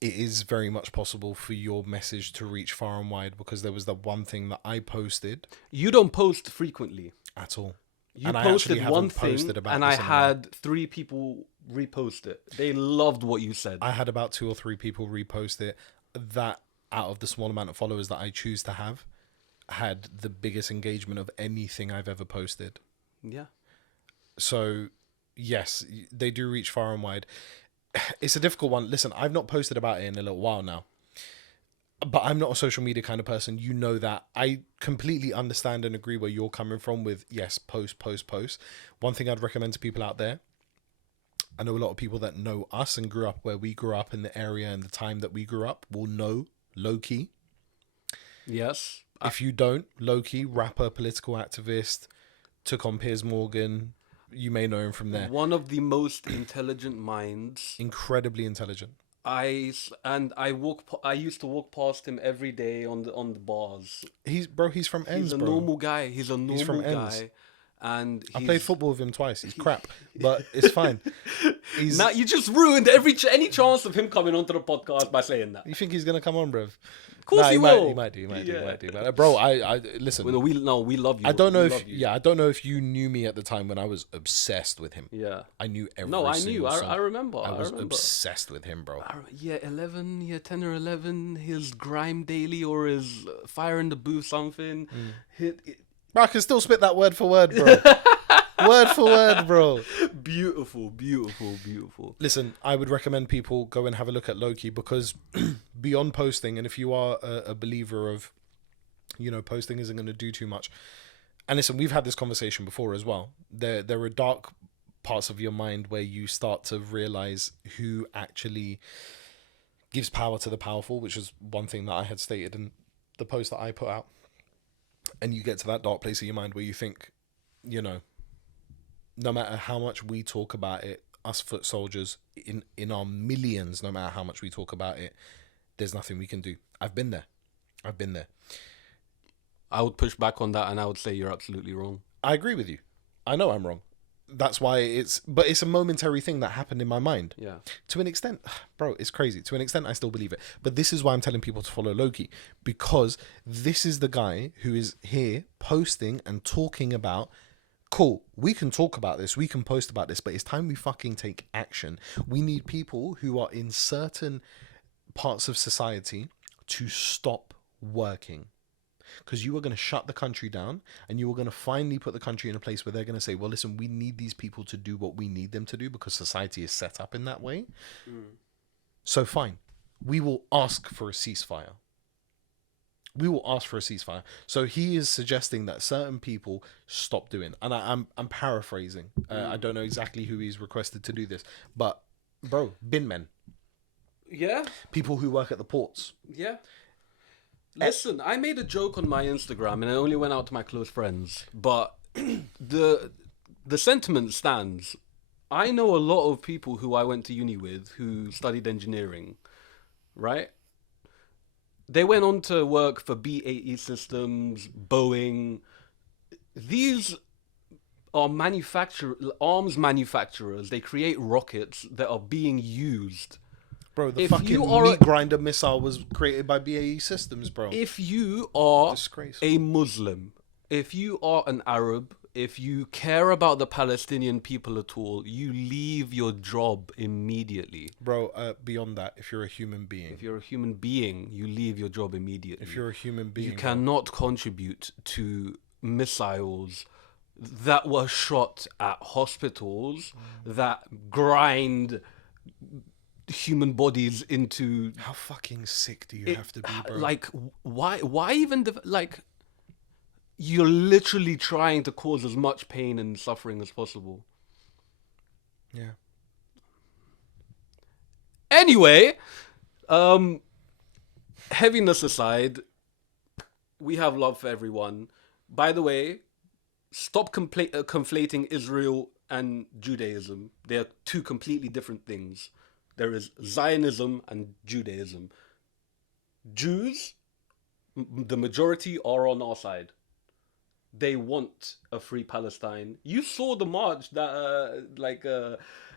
it is very much possible for your message to reach far and wide, because there was the one thing that I posted. You don't post frequently. At all. You And I posted actually one haven't posted thing, about and I this in a while. had 3 people repost it. They loved what you said. I had about 2 or 3 people repost it. That, out of the small amount of followers that I choose to have, had the biggest engagement of anything I've ever posted. Yeah. So, yes, they do reach far and wide. It's a difficult one. Listen, I've not posted about it in a little while now. But I'm not a social media kind of person. You know that. I completely understand and agree where you're coming from with, yes, post. One thing I'd recommend to people out there, I know a lot of people that know us and grew up where we grew up in the area and the time that we grew up will know Low-Key. Yes. If you don't, Low-Key, rapper, political activist, took on Piers Morgan. You may know him from there. One of the most intelligent minds. Incredibly intelligent. I used to walk past him every day on the bars. He's from Ends, He's a bro. normal guy. He's a normal from guy. Ends. And I played football with him twice. He's crap, but it's fine. He's. Now you just ruined any chance of him coming onto the podcast by saying that. You think he's gonna come on, bruv? Of course he will. He might do. But, bro, I listen. We love you. I don't know I don't know if you knew me at the time when I was obsessed with him. Yeah. I knew every. No, I single knew. song. I remember. I was obsessed with him, bro. 10 or 11. His Grime Daily or his Fire in the Booth something. Bro, I can still spit that word for word, bro. Word for word, bro. Beautiful. Listen, I would recommend people go and have a look at Low-Key because beyond posting, and if you are a believer of, posting isn't going to do too much. And listen, we've had this conversation before as well. There are dark parts of your mind where you start to realize who actually gives power to the powerful, which is one thing that I had stated in the post that I put out. And you get to that dark place of your mind where you think, no matter how much we talk about it, us foot soldiers in our millions, no matter how much we talk about it, there's nothing we can do. I've been there. I would push back on that and I would say you're absolutely wrong. I agree with you. I know I'm wrong. That's why it's a momentary thing that happened in my mind. Yeah. To an extent, bro, it's crazy. To an extent, I still believe it. But this is why I'm telling people to follow Low-Key, because this is the guy who is here posting and talking about, cool, we can talk about this, we can post about this, but it's time we fucking take action. We need people who are in certain parts of society to stop working. Because you are going to shut the country down and you are going to finally put the country in a place where they're going to say, well, listen, we need these people to do what we need them to do because society is set up in that way. So fine, we will ask for a ceasefire. So he is suggesting that certain people stop doing, and I'm paraphrasing. I don't know exactly who he's requested to do this, but bro, bin men. Yeah. People who work at the ports. Yeah. Listen, I made a joke on my Instagram and it only went out to my close friends, but the sentiment stands. I know a lot of people who I went to uni with who studied engineering, right? They went on to work for BAE Systems, Boeing. These are arms manufacturers. They create rockets that are being used. Bro, the fucking meat grinder missile was created by BAE Systems, bro. If you are Disgraceful. a Muslim, if you are an Arab, if you care about the Palestinian people at all, you leave your job immediately. Bro, beyond that, if you're a human being. If you're a human being, you leave your job immediately. If you're a human being. You cannot contribute to missiles that were shot at hospitals that grind human bodies into. How fucking sick do you have to be, bro? Like, why even you're literally trying to cause as much pain and suffering as possible. Yeah. Anyway, heaviness aside, we have love for everyone. By the way, stop conflating Israel and Judaism. They are two completely different things. There is Zionism and Judaism. Jews, the majority, are on our side. They want a free Palestine. You saw the march that,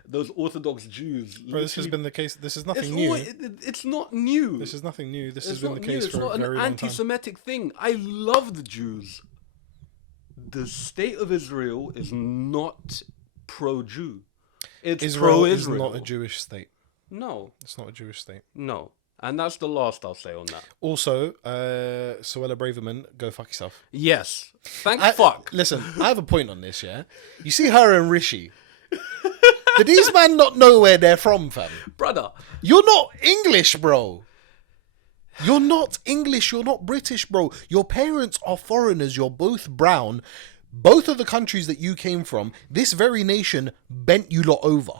those Orthodox Jews. Bro, this has been the case. This is nothing new. It's not new. This is nothing new. This has been the case It's for a very long time. not an anti-Semitic thing. I love the Jews. the state of Israel is not pro-Jew. It's Israel is pro-Israel. not a Jewish state. No, It's not a Jewish state. no. And that's the last I'll say on that. Also, Suella Braverman, go fuck yourself. Yes. Thank fuck. Listen, I have a point on this, yeah? You see her and Rishi. Do these men not know where they're from, fam? Brother. You're not English, bro. You're not English. You're not British, bro. Your parents are foreigners. You're both brown. Both of the countries that you came from, this very nation bent you lot over.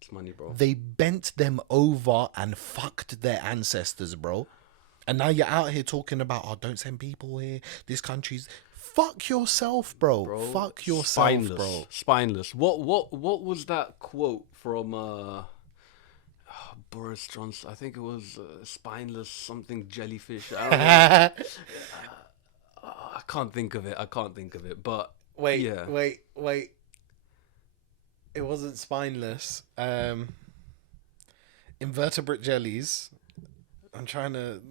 It's money, bro. They bent them over and fucked their ancestors, bro. And now you're out here talking about, oh, don't send people here. This country's... Fuck yourself, bro. Fuck yourself, Spineless. bro. Spineless. What was that quote from Boris Johnson? I think it was spineless something jellyfish. I don't know. I can't think of it. But Wait. It wasn't spineless. Invertebrate jellies. I'm trying to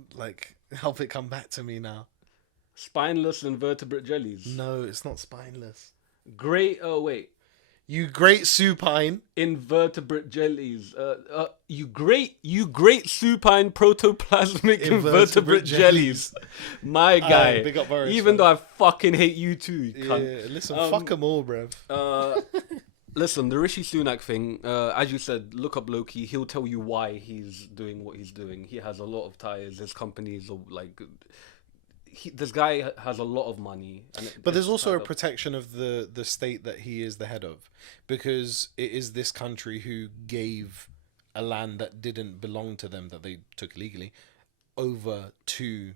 help it come back to me now. Spineless invertebrate jellies. No, it's not spineless. Great. Oh wait. You great supine. Invertebrate jellies. You great supine protoplasmic invertebrate jellies. My guy. Big up Boris, Even though I fucking hate you too. You cunt. Yeah, listen, fuck them all, bruv. Listen, the Rishi Sunak thing, as you said, look up Loki. He'll tell you why he's doing what he's doing. He has a lot of ties. His companies are this guy has a lot of money. But there's also a protection of the state that he is the head of. Because it is this country who gave a land that didn't belong to them, that they took illegally, over to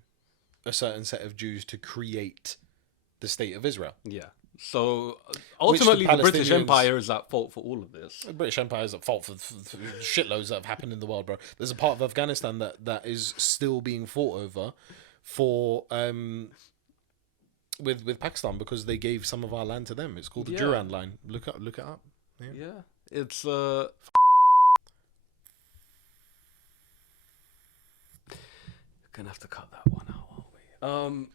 a certain set of Jews to create the state of Israel. Yeah. So ultimately, the British Palestinians- Empire is at fault for all of this. The British Empire is at fault for shitloads that have happened in the world, bro. There's a part of Afghanistan that is still being fought over for with Pakistan because they gave some of our land to them. It's called the Durand Line. Look it up. Yeah. It's gonna have to cut that one out, aren't we?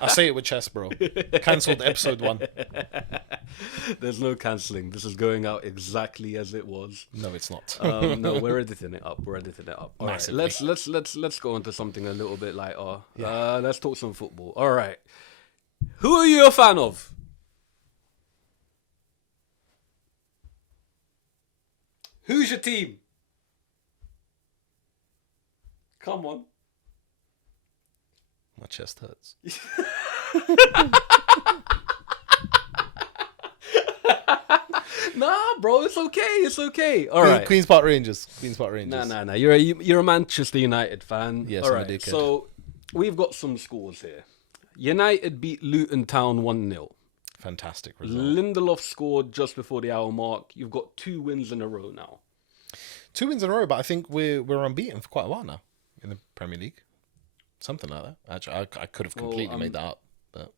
I say it with chest, bro. Cancelled episode 1. There's no cancelling. This is going out exactly as it was. No, it's not. No, we're editing it up. All right, Massively. let's go on to something a little bit lighter. Let's talk some football. All right. Who are you a fan of? Who's your team? Come on. My chest hurts. Nah, bro, it's okay. All right. Queen's Park Rangers. Nah. You're a Manchester United fan. Yes, all I'm a right. dickhead. So we've got some scores here. United beat Luton Town 1-0. Fantastic result. Lindelof scored just before the hour mark. You've got 2 wins in a row now. 2 wins in a row, but I think we're unbeaten for quite a while now in the Premier League. Something like that. Actually, I could have completely made that up. But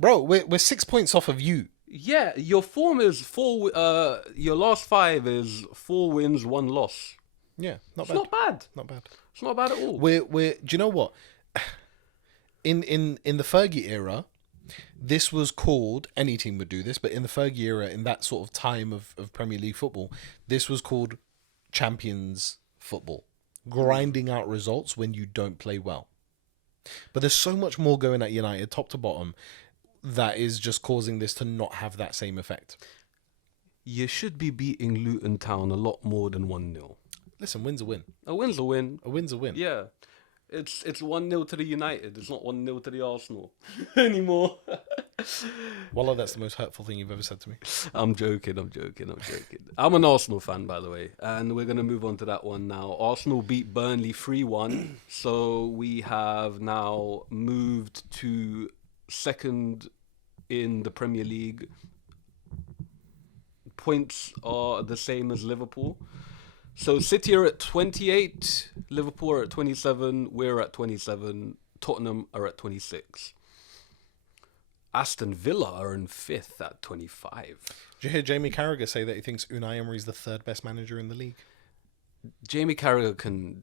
bro, we're 6 points off of you. Yeah, your form is 4. Your last 5 is 4 wins, 1 loss. Yeah, not It's bad. not bad. Not bad. It's not bad at all. Do you know what? In the Fergie era, this was called, any team would do this, but in the Fergie era, in that sort of time of Premier League football, this was called Champions football. Grinding out results when you don't play well. But there's so much more going at United, top to bottom, that is just causing this to not have that same effect. You should be beating Luton Town a lot more than 1-0. Listen, win's a win. A win's a win. A win's a win. Yeah. It's 1-0 to the United. It's not 1-0 to the Arsenal anymore. Wallah, that's the most hurtful thing you've ever said to me. I'm joking. I'm an Arsenal fan, by the way, and we're going to move on to that one now. Arsenal beat Burnley 3-1, so we have now moved to second in the Premier League. Points are the same as Liverpool. So City are at 28, Liverpool are at 27, we're at 27, Tottenham are at 26. Aston Villa are in 5th at 25. Did you hear Jamie Carragher say that he thinks Unai Emery is the 3rd best manager in the league? Jamie Carragher can...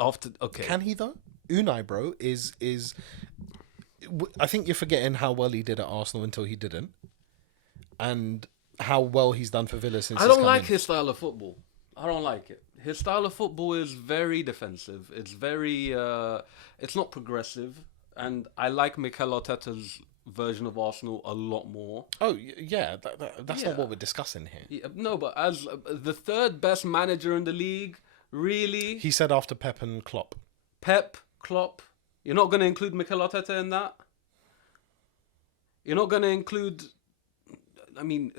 Okay. Can he, though? Unai, bro, I think you're forgetting how well he did at Arsenal until he didn't, and how well he's done for Villa since I he's don't come like in. his style of football. I don't like it. His style of football is very defensive. It's very, it's not progressive. And I like Mikel Arteta's version of Arsenal a lot more. Oh yeah, that's not Yeah. what we're discussing here. Yeah, no, but as the third best manager in the league, really, He said after Pep and Klopp. Pep, Klopp. You're not going to include Mikel Arteta in that? You're not going to include. I mean,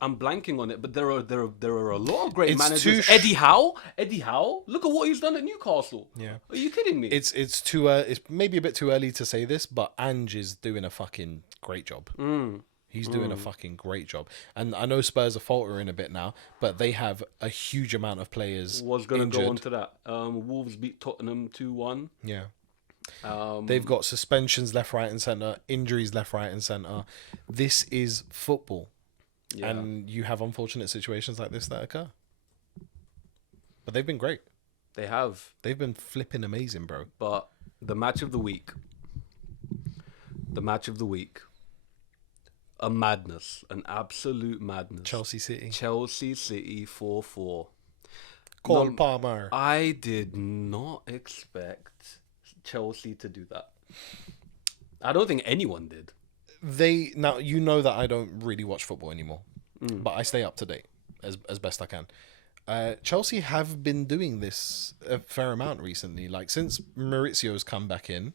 I'm blanking on it, but there are a lot of great It's managers. too Eddie Howe. Look at what he's done at Newcastle. Yeah. Are you kidding me? It's too it's maybe a bit too early to say this, but Ange is doing a fucking great job. He's doing a fucking great job, and I know Spurs are faltering a bit now, but they have a huge amount of players. Was going to injured. go on to that. Wolves beat Tottenham 2-1. Yeah. They've got suspensions left, right, and centre, injuries left, right, and centre. This is football, Yeah. and you have unfortunate situations like this that occur. But they've been great. They have. They've been flipping amazing, bro. But the match of the week. A madness. An absolute madness. Chelsea City. Chelsea City 4-4. Cole Palmer. I did not expect Chelsea to do that. I don't think anyone did. Now you know that I don't really watch football anymore, but I stay up to date as best I can. Chelsea have been doing this a fair amount recently. Like since Maurizio's come back in,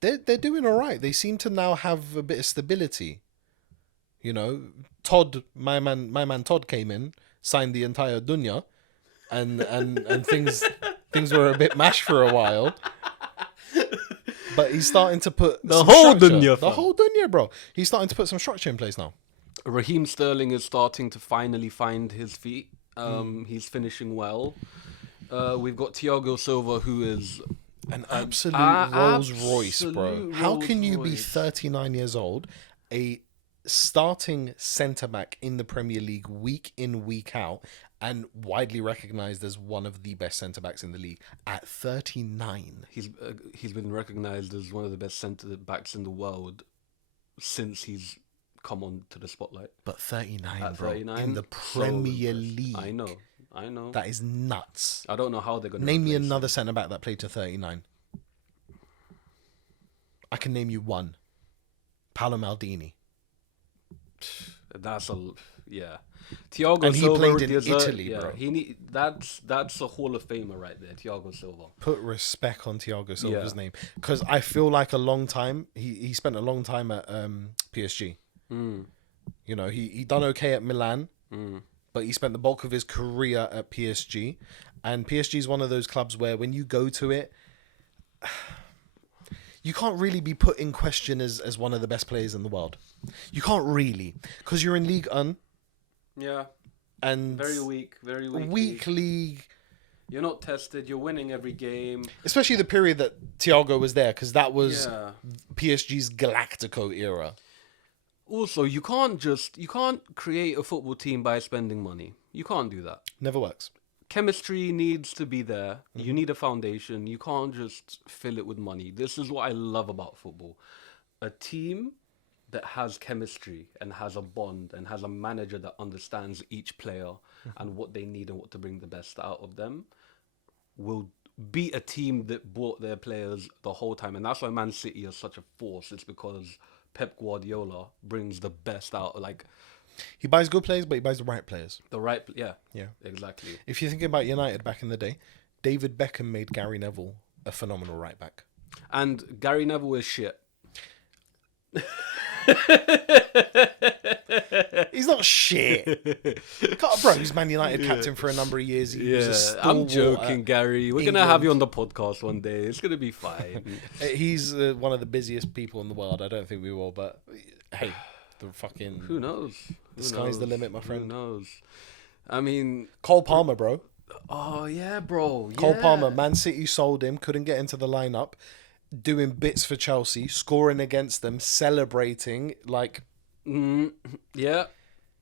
they're doing all right. They seem to now have a bit of stability. You know, Todd, my man Todd came in, signed the entire dunya, and things were a bit mash for a while. But he's starting to put The whole dunya, the fam. whole dunya, bro. He's starting to put some structure in place now. Raheem Sterling is starting to finally find his feet. He's finishing well. We've got Thiago Silva, who is An absolute Rolls Royce, bro. absolute How can you be Rolls-Royce. 39 years old, a starting centre back in the Premier League week in, week out, and widely recognised as one of the best centre backs in the league at 39? He's been recognised as one of the best centre backs in the world since he's come on to the spotlight. But 39, At bro, 39, in the so Premier impressed. League. I know. That is nuts. I don't know how they're going to Name me another centre back that played to 39. I can name you one. Paolo Maldini. That's yeah. Thiago And he Silva played in deserve- Italy, yeah, bro. That's a Hall of Famer right there, Thiago Silva. Put respect on Thiago Silva's Yeah. name, because I feel like a long time he spent a long time at PSG. You know, he done okay at Milan, but he spent the bulk of his career at PSG, and PSG is one of those clubs where when you go to it, you can't really be put in question as one of the best players in the world. You can't really, because you're in Ligue 1 Yeah, and very weak weak league. You're not tested. You're winning every game. Especially the period that Thiago was there, because that was Yeah. PSG's Galactico era. Also, you can't create a football team by spending money. You can't do that. Never works. Chemistry needs to be there. You need a foundation. You can't just fill it with money. This is what I love about football. A team that has chemistry and has a bond and has a manager that understands each player and what they need and what to bring the best out of them will beat a team that bought their players the whole time. And that's why Man City is such a force. It's because Pep Guardiola brings the best out, like He buys good players, but he buys the right players. the right, yeah, Yeah. exactly. If you think about United back in the day, David Beckham made Gary Neville a phenomenal right back. And Gary Neville is shit. He's not shit. Bro, he's Man United captain for a number of years. He was a I'm stalwart joking, at Gary. We're gonna have you on England. the podcast one day. It's gonna be fine. He's one of the busiest people in the world. I don't think we will, but hey, the fucking Who knows? The sky's the limit, my friend. Who knows? I mean, Cole Palmer, bro. oh yeah, bro. Cole yeah. Palmer, Man City sold him, couldn't get into the lineup, doing bits for Chelsea, scoring against them, celebrating like Yeah.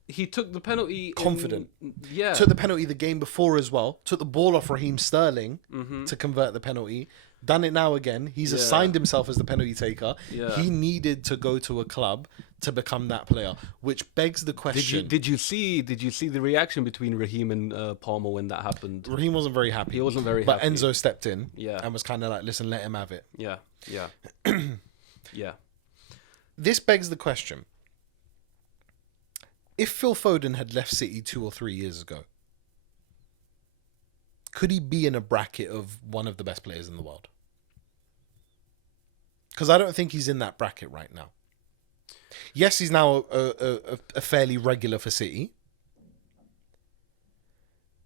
he took the penalty. Confident. Yeah. Took the penalty the game before as well. Took the ball off Raheem Sterling to convert the penalty. Done it now again. He's assigned himself as the penalty taker. Yeah. He needed to go to a club to become that player, which begs the question. Did you see the reaction between Raheem and Palmer when that happened? Raheem wasn't very happy. He wasn't very but happy. Enzo stepped in Yeah. and was kind of like, listen, let him have it. Yeah. Yeah. This begs the question. If Phil Foden had left City 2 or 3 years ago, could he be in a bracket of one of the best players in the world? Because I don't think he's in that bracket right now. Yes, he's now a fairly regular for City.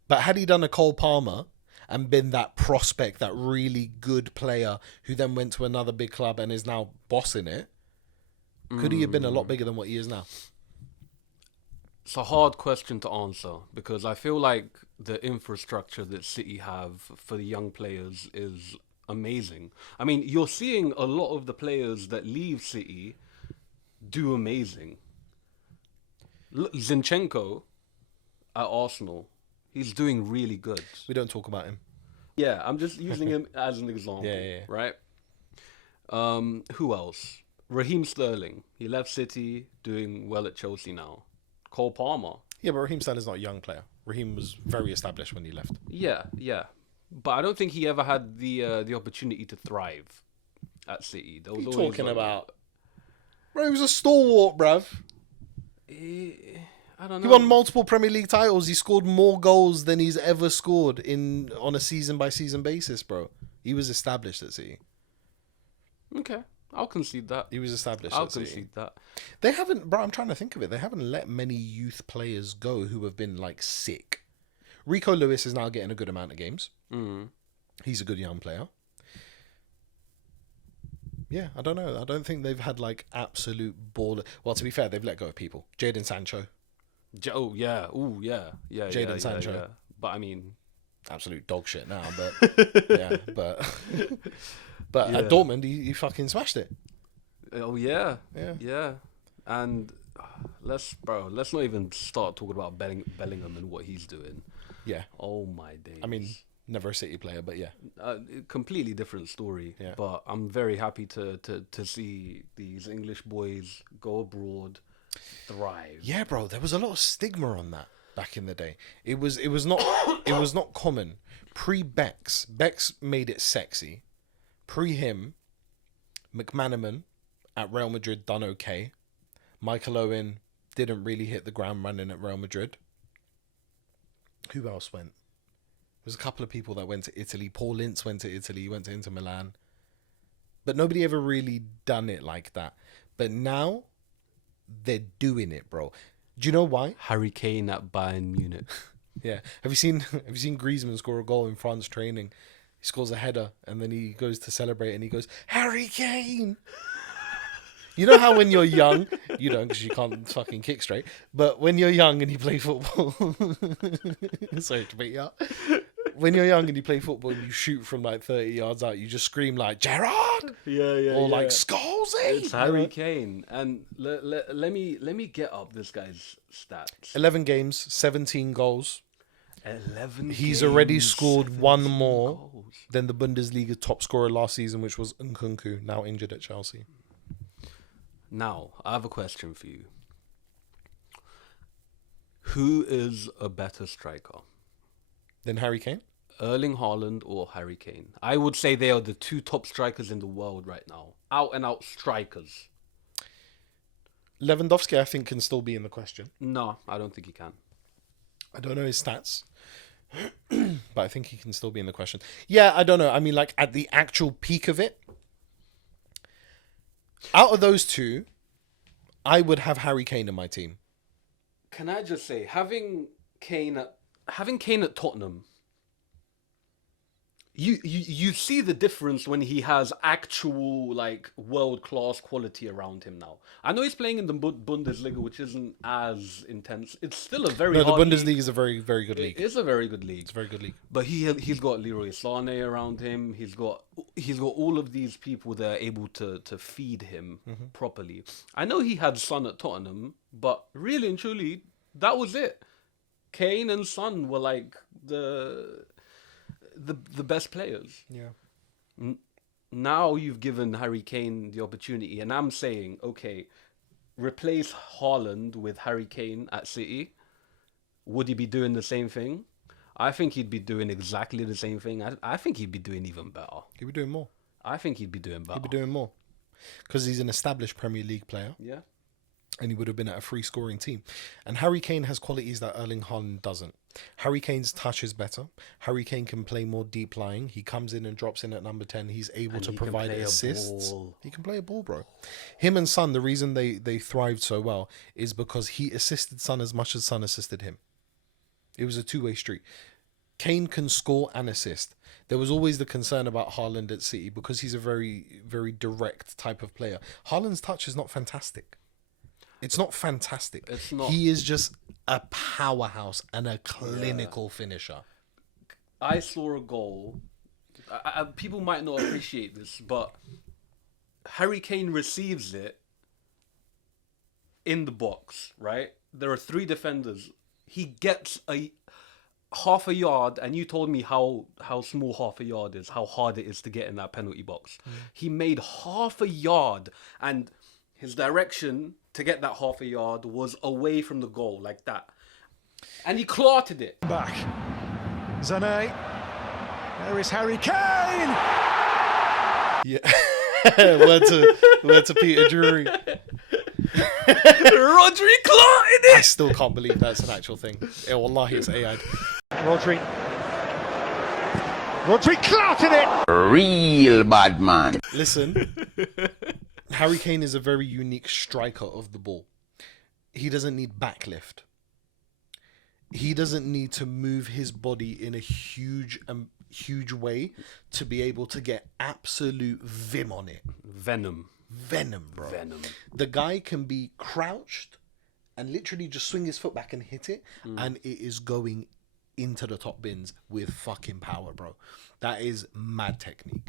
But had he done a Cole Palmer and been that prospect, that really good player who then went to another big club and is now bossing it, could he have been a lot bigger than what he is now? It's a hard question to answer because I feel like the infrastructure that City have for the young players is amazing. I mean, you're seeing a lot of the players that leave City do amazing. Look, Zinchenko at Arsenal, he's doing really good. We don't talk about him. Yeah, I'm just using him as an example, right? Who else? Raheem Sterling. He left City, doing well at Chelsea now. Cole Palmer. Yeah, but Raheem Sterling's not a young player. Raheem was very established when he left. Yeah. But I don't think he ever had the opportunity to thrive at City. There was What are you always talking like- about? Bro, he was a stalwart, bruv. I don't know. He won multiple Premier League titles. He scored more goals than he's ever scored on a season-by-season basis, bro. He was established at City. Okay, I'll concede that. He was established I'll at City. concede that. They haven't, bro, I'm trying to think of it. They haven't let many youth players go who have been, like, sick. Rico Lewis is now getting a good amount of games. He's a good young player. Yeah, I don't know. I don't think they've had, like, absolute baller. Well, to be fair, they've let go of people. Jadon Sancho. Oh, yeah. Ooh, yeah. Jadon Sancho. Yeah. But, I mean... Absolute dog shit now, but... yeah, but... But at Dortmund, he fucking smashed it. Oh, yeah. Yeah. And let's not even start talking about Bellingham and what he's doing. Yeah. Oh, my days. I mean, never a City player, but yeah. Completely different story. Yeah. But I'm very happy to see these English boys go abroad, thrive. Yeah, bro, there was a lot of stigma on that back in the day. It was not common. Pre-Bex, Bex made it sexy. Pre him, McManaman at Real Madrid done okay. Michael Owen didn't really hit the ground running at Real Madrid. Who else went? There's a couple of people that went to Italy. Paul Ince went to Italy, went to Inter Milan. But nobody ever really done it like that. But now, they're doing it, bro. Do you know why? Harry Kane at Bayern Munich. Yeah. Have you seen Griezmann score a goal in France training? He scores a header and then he goes to celebrate and he goes, Harry Kane! You know how when you're young, you don't because you can't fucking kick straight, but when you're young and you play football, sorry to beat you up. When you're young and you play football and you shoot from like 30 yards out, you just scream like, Gerrard! Yeah. Or like, Scalzi! It's Harry Kane. And let me get up this guy's stats. 11 games, 17 goals. 11 He's games, already scored one 17 more goals. than the Bundesliga top scorer last season, which was Nkunku, now injured at Chelsea. Now, I have a question for you. Who is a better striker? Then Harry Kane? Erling Haaland or Harry Kane? I would say they are the two top strikers in the world right now. Out and out strikers. Lewandowski, I think, can still be in the question. No, I don't think he can. I don't know his stats, but I think he can still be in the question. Yeah, I don't know. I mean, like, at the actual peak of it, out of those two, I would have Harry Kane in my team. Can I just say, having Kane at Tottenham, you see the difference when he has actual like world class quality around him now. I know he's playing in the Bundesliga, which isn't as intense. It's still a very No, the hard Bundesliga league. is a very, very good league. It is a very good league. It's a very good league. But he's got Leroy Sané around him. He's got all of these people that are able to feed him properly. I know he had Son at Tottenham, but really and truly, That was it. Kane and Son were like the best players. Yeah. Now you've given Harry Kane the opportunity, and I'm saying, okay, replace Haaland with Harry Kane at City. Would he be doing the same thing? I think he'd be doing exactly the same thing. I think he'd be doing even better. He'd be doing more. I think he'd be doing better. He'd be doing more. Because he's an established Premier League player. Yeah. And he would have been at a free scoring team. And Harry Kane has qualities that Erling Haaland doesn't. Harry Kane's touch is better. Harry Kane can play more deep lying. He comes in and drops in at number 10. He's able to provide assists. He can play a ball, bro. Him and Son, the reason they thrived so well is because he assisted Son as much as Son assisted him. It was a two-way street. Kane can score and assist. There was always the concern about Haaland at City because he's a very, very direct type of player. Haaland's touch is not fantastic. It's not fantastic. It's not. He is just a powerhouse and a clinical finisher. I saw a goal. People might not appreciate this, but Harry Kane receives it in the box, right? There are 3 defenders. He gets a half a yard, and you told me how small half a yard is, how hard it is to get in that penalty box. He made half a yard, and his direction to get that half a yard was away from the goal, like that. And he clarted it. Back. Zane. There is Harry Kane! Yeah. word to Peter Drury. Rodri clarted it! I still can't believe that's an actual thing. Yeah, wallahi, it's AI. Rodri clarted it! Real bad man. Listen, Harry Kane is a very unique striker of the ball. He doesn't need backlift. He doesn't need to move his body in a huge way to be able to get absolute vim on it. Venom, Bro. Venom. The guy can be crouched and literally just swing his foot back and hit it, and it is going into the top bins with fucking power, bro. That is mad technique.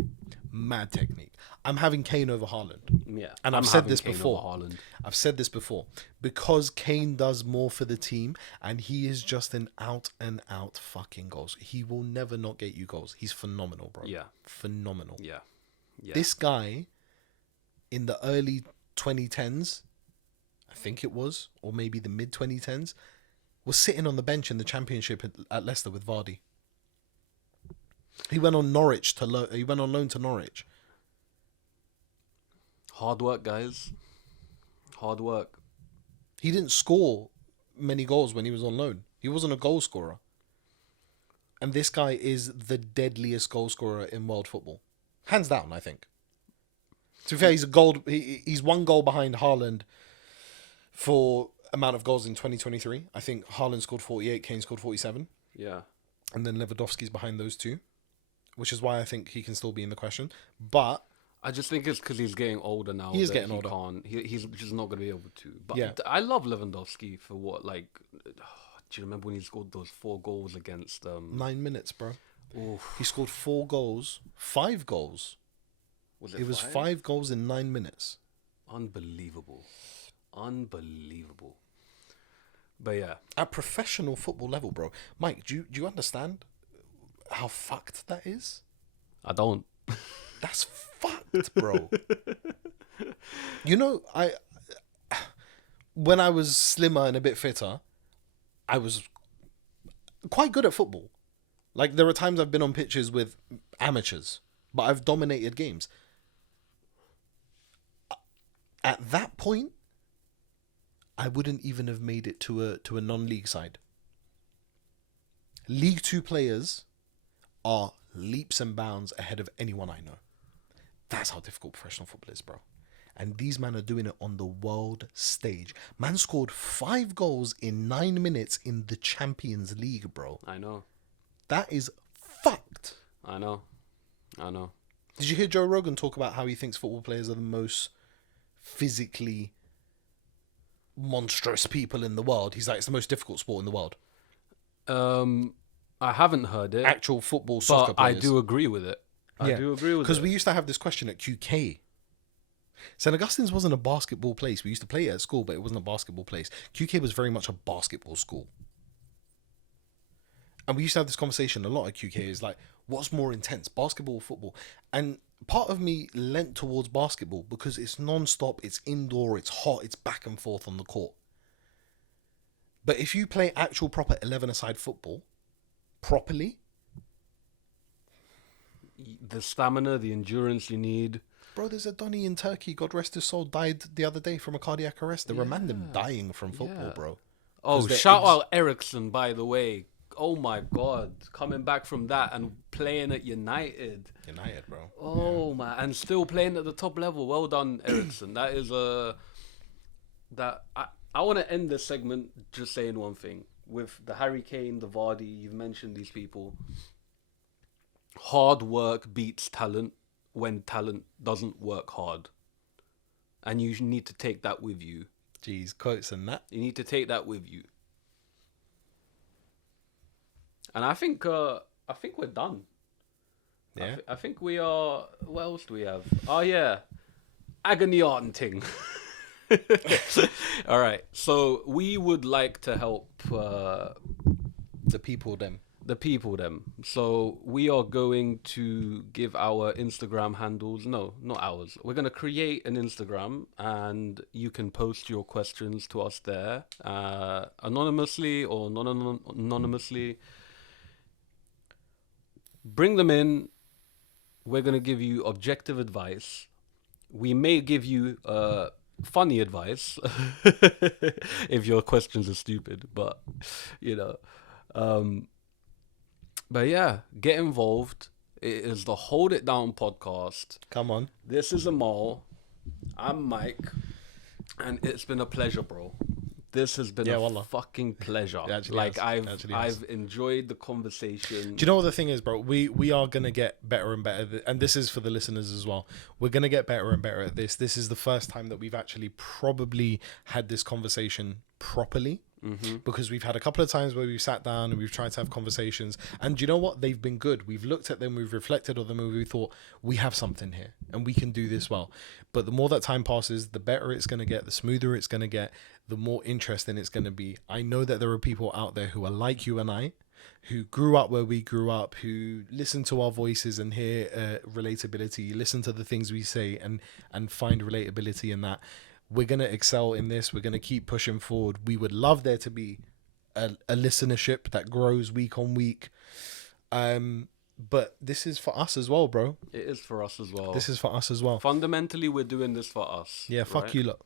Mad technique. I'm having Kane over Haaland. Yeah. And I've said this before. I've said this before. Because Kane does more for the team and he is just an out and out fucking goals. He will never not get you goals. He's phenomenal, bro. Yeah. Phenomenal. Yeah. This guy in the early 2010s, I think it was, or maybe the mid 2010s, was sitting on the bench in the Championship at Leicester with Vardy. He went on he went on loan to Norwich. Hard work, guys. Hard work. He didn't score many goals when he was on loan. He wasn't a goal scorer. And this guy is the deadliest goal scorer in world football. Hands down, I think. To be fair, he's 1 goal behind Haaland for amount of goals in 2023. I think Haaland scored 48, Kane scored 47. Yeah. And then Lewandowski's behind those 2, which is why I think he can still be in the question. But I just think it's because he's getting older now. He is getting older. He's just not going to be able to. But yeah. I love Lewandowski for what, like... Do you remember when he scored those 4 goals against... 9 minutes, bro. Oof. He scored 4 goals. 5 goals. It was 5 goals in 9 minutes. Unbelievable. But yeah. At professional football level, bro. Mike, do you understand how fucked that is? I don't. That's fucked, bro. You know, when I was slimmer and a bit fitter, I was quite good at football. Like, there are times I've been on pitches with amateurs, but I've dominated games. At that point, I wouldn't even have made it to a non-league side. League 2 players are leaps and bounds ahead of anyone I know. That's how difficult professional football is, bro. And these men are doing it on the world stage. Man scored 5 goals in 9 minutes in the Champions League, bro. I know. That is fucked. I know. Did you hear Joe Rogan talk about how he thinks football players are the most physically monstrous people in the world? He's like, it's the most difficult sport in the world. I haven't heard it. Actual football, soccer but players. I do agree with it. I do agree with it. Because we used to have this question at QK. St. Augustine's wasn't a basketball place. We used to play it at school, but it wasn't a basketball place. QK was very much a basketball school. And we used to have this conversation a lot at QK. Is like, what's more intense, basketball or football? And part of me leant towards basketball because it's non-stop, it's indoor, it's hot, it's back and forth on the court. But if you play actual proper 11-a-side football properly, The stamina, the endurance you need. bro, there's a Donny in Turkey, God rest his soul, died the other day from a cardiac arrest. There were them dying from football, bro. Oh, shout out Ericsson, by the way. Oh my God, coming back from that and playing at United, bro. Oh man, and still playing at the top level. Well done, Ericsson. That is I want to end this segment just saying one thing with the Harry Kane, the Vardy. You've mentioned these people. Hard work beats talent when talent doesn't work hard, and you need to take that with you. Jeez, quotes and that. You need to take that with you. And I think we're done. Yeah. I think we are. What else do we have? Oh yeah, agony auditing. All right. So we would like to help The people them. So we are going to give our Instagram handles. No, not ours. We're going to create an Instagram, and you can post your questions to us there, anonymously or non-anonymously. Bring them in. We're going to give you objective advice. We may give you funny advice if your questions are stupid, but but yeah, get involved. It is the Hold It Down podcast. Come on. This is Emal. I'm Mike, and it's been a pleasure, bro. This has been wallah. Fucking pleasure. Like I've enjoyed the conversation. Do you know what the thing is, bro? We are gonna get better and better, and this is for the listeners as well. We're gonna get better and better at this. This is the first time that we've actually probably had this conversation properly. Because we've had a couple of times where we've sat down and we've tried to have conversations, and you know what? They've been good. We've looked at them, we've reflected on them, and we thought we have something here and we can do this well. But the more that time passes, the better it's going to get, the smoother it's going to get, the more interesting it's going to be. I know that there are people out there who are like you and I, who grew up where we grew up, who listen to our voices and hear relatability, listen to the things we say and find relatability in that. We're going to excel in this. We're going to keep pushing forward. We would love there to be a listenership that grows week on week. But this is for us as well, bro. It is for us as well. This is for us as well. Fundamentally, we're doing this for us. Yeah, fuck right? you lot.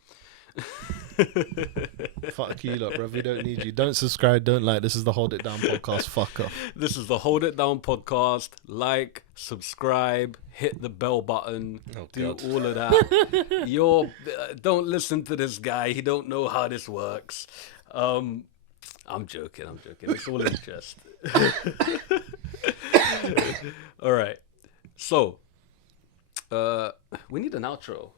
Fuck you lot, bro. We don't need you. Don't subscribe, don't like. This is the Hold It Down podcast. Fuck off. This is the Hold It Down podcast. Like, subscribe, hit the bell button, do God. all of that. Don't listen to this guy. He don't know how this works. I'm joking. It's all in jest. All right. So, we need an outro.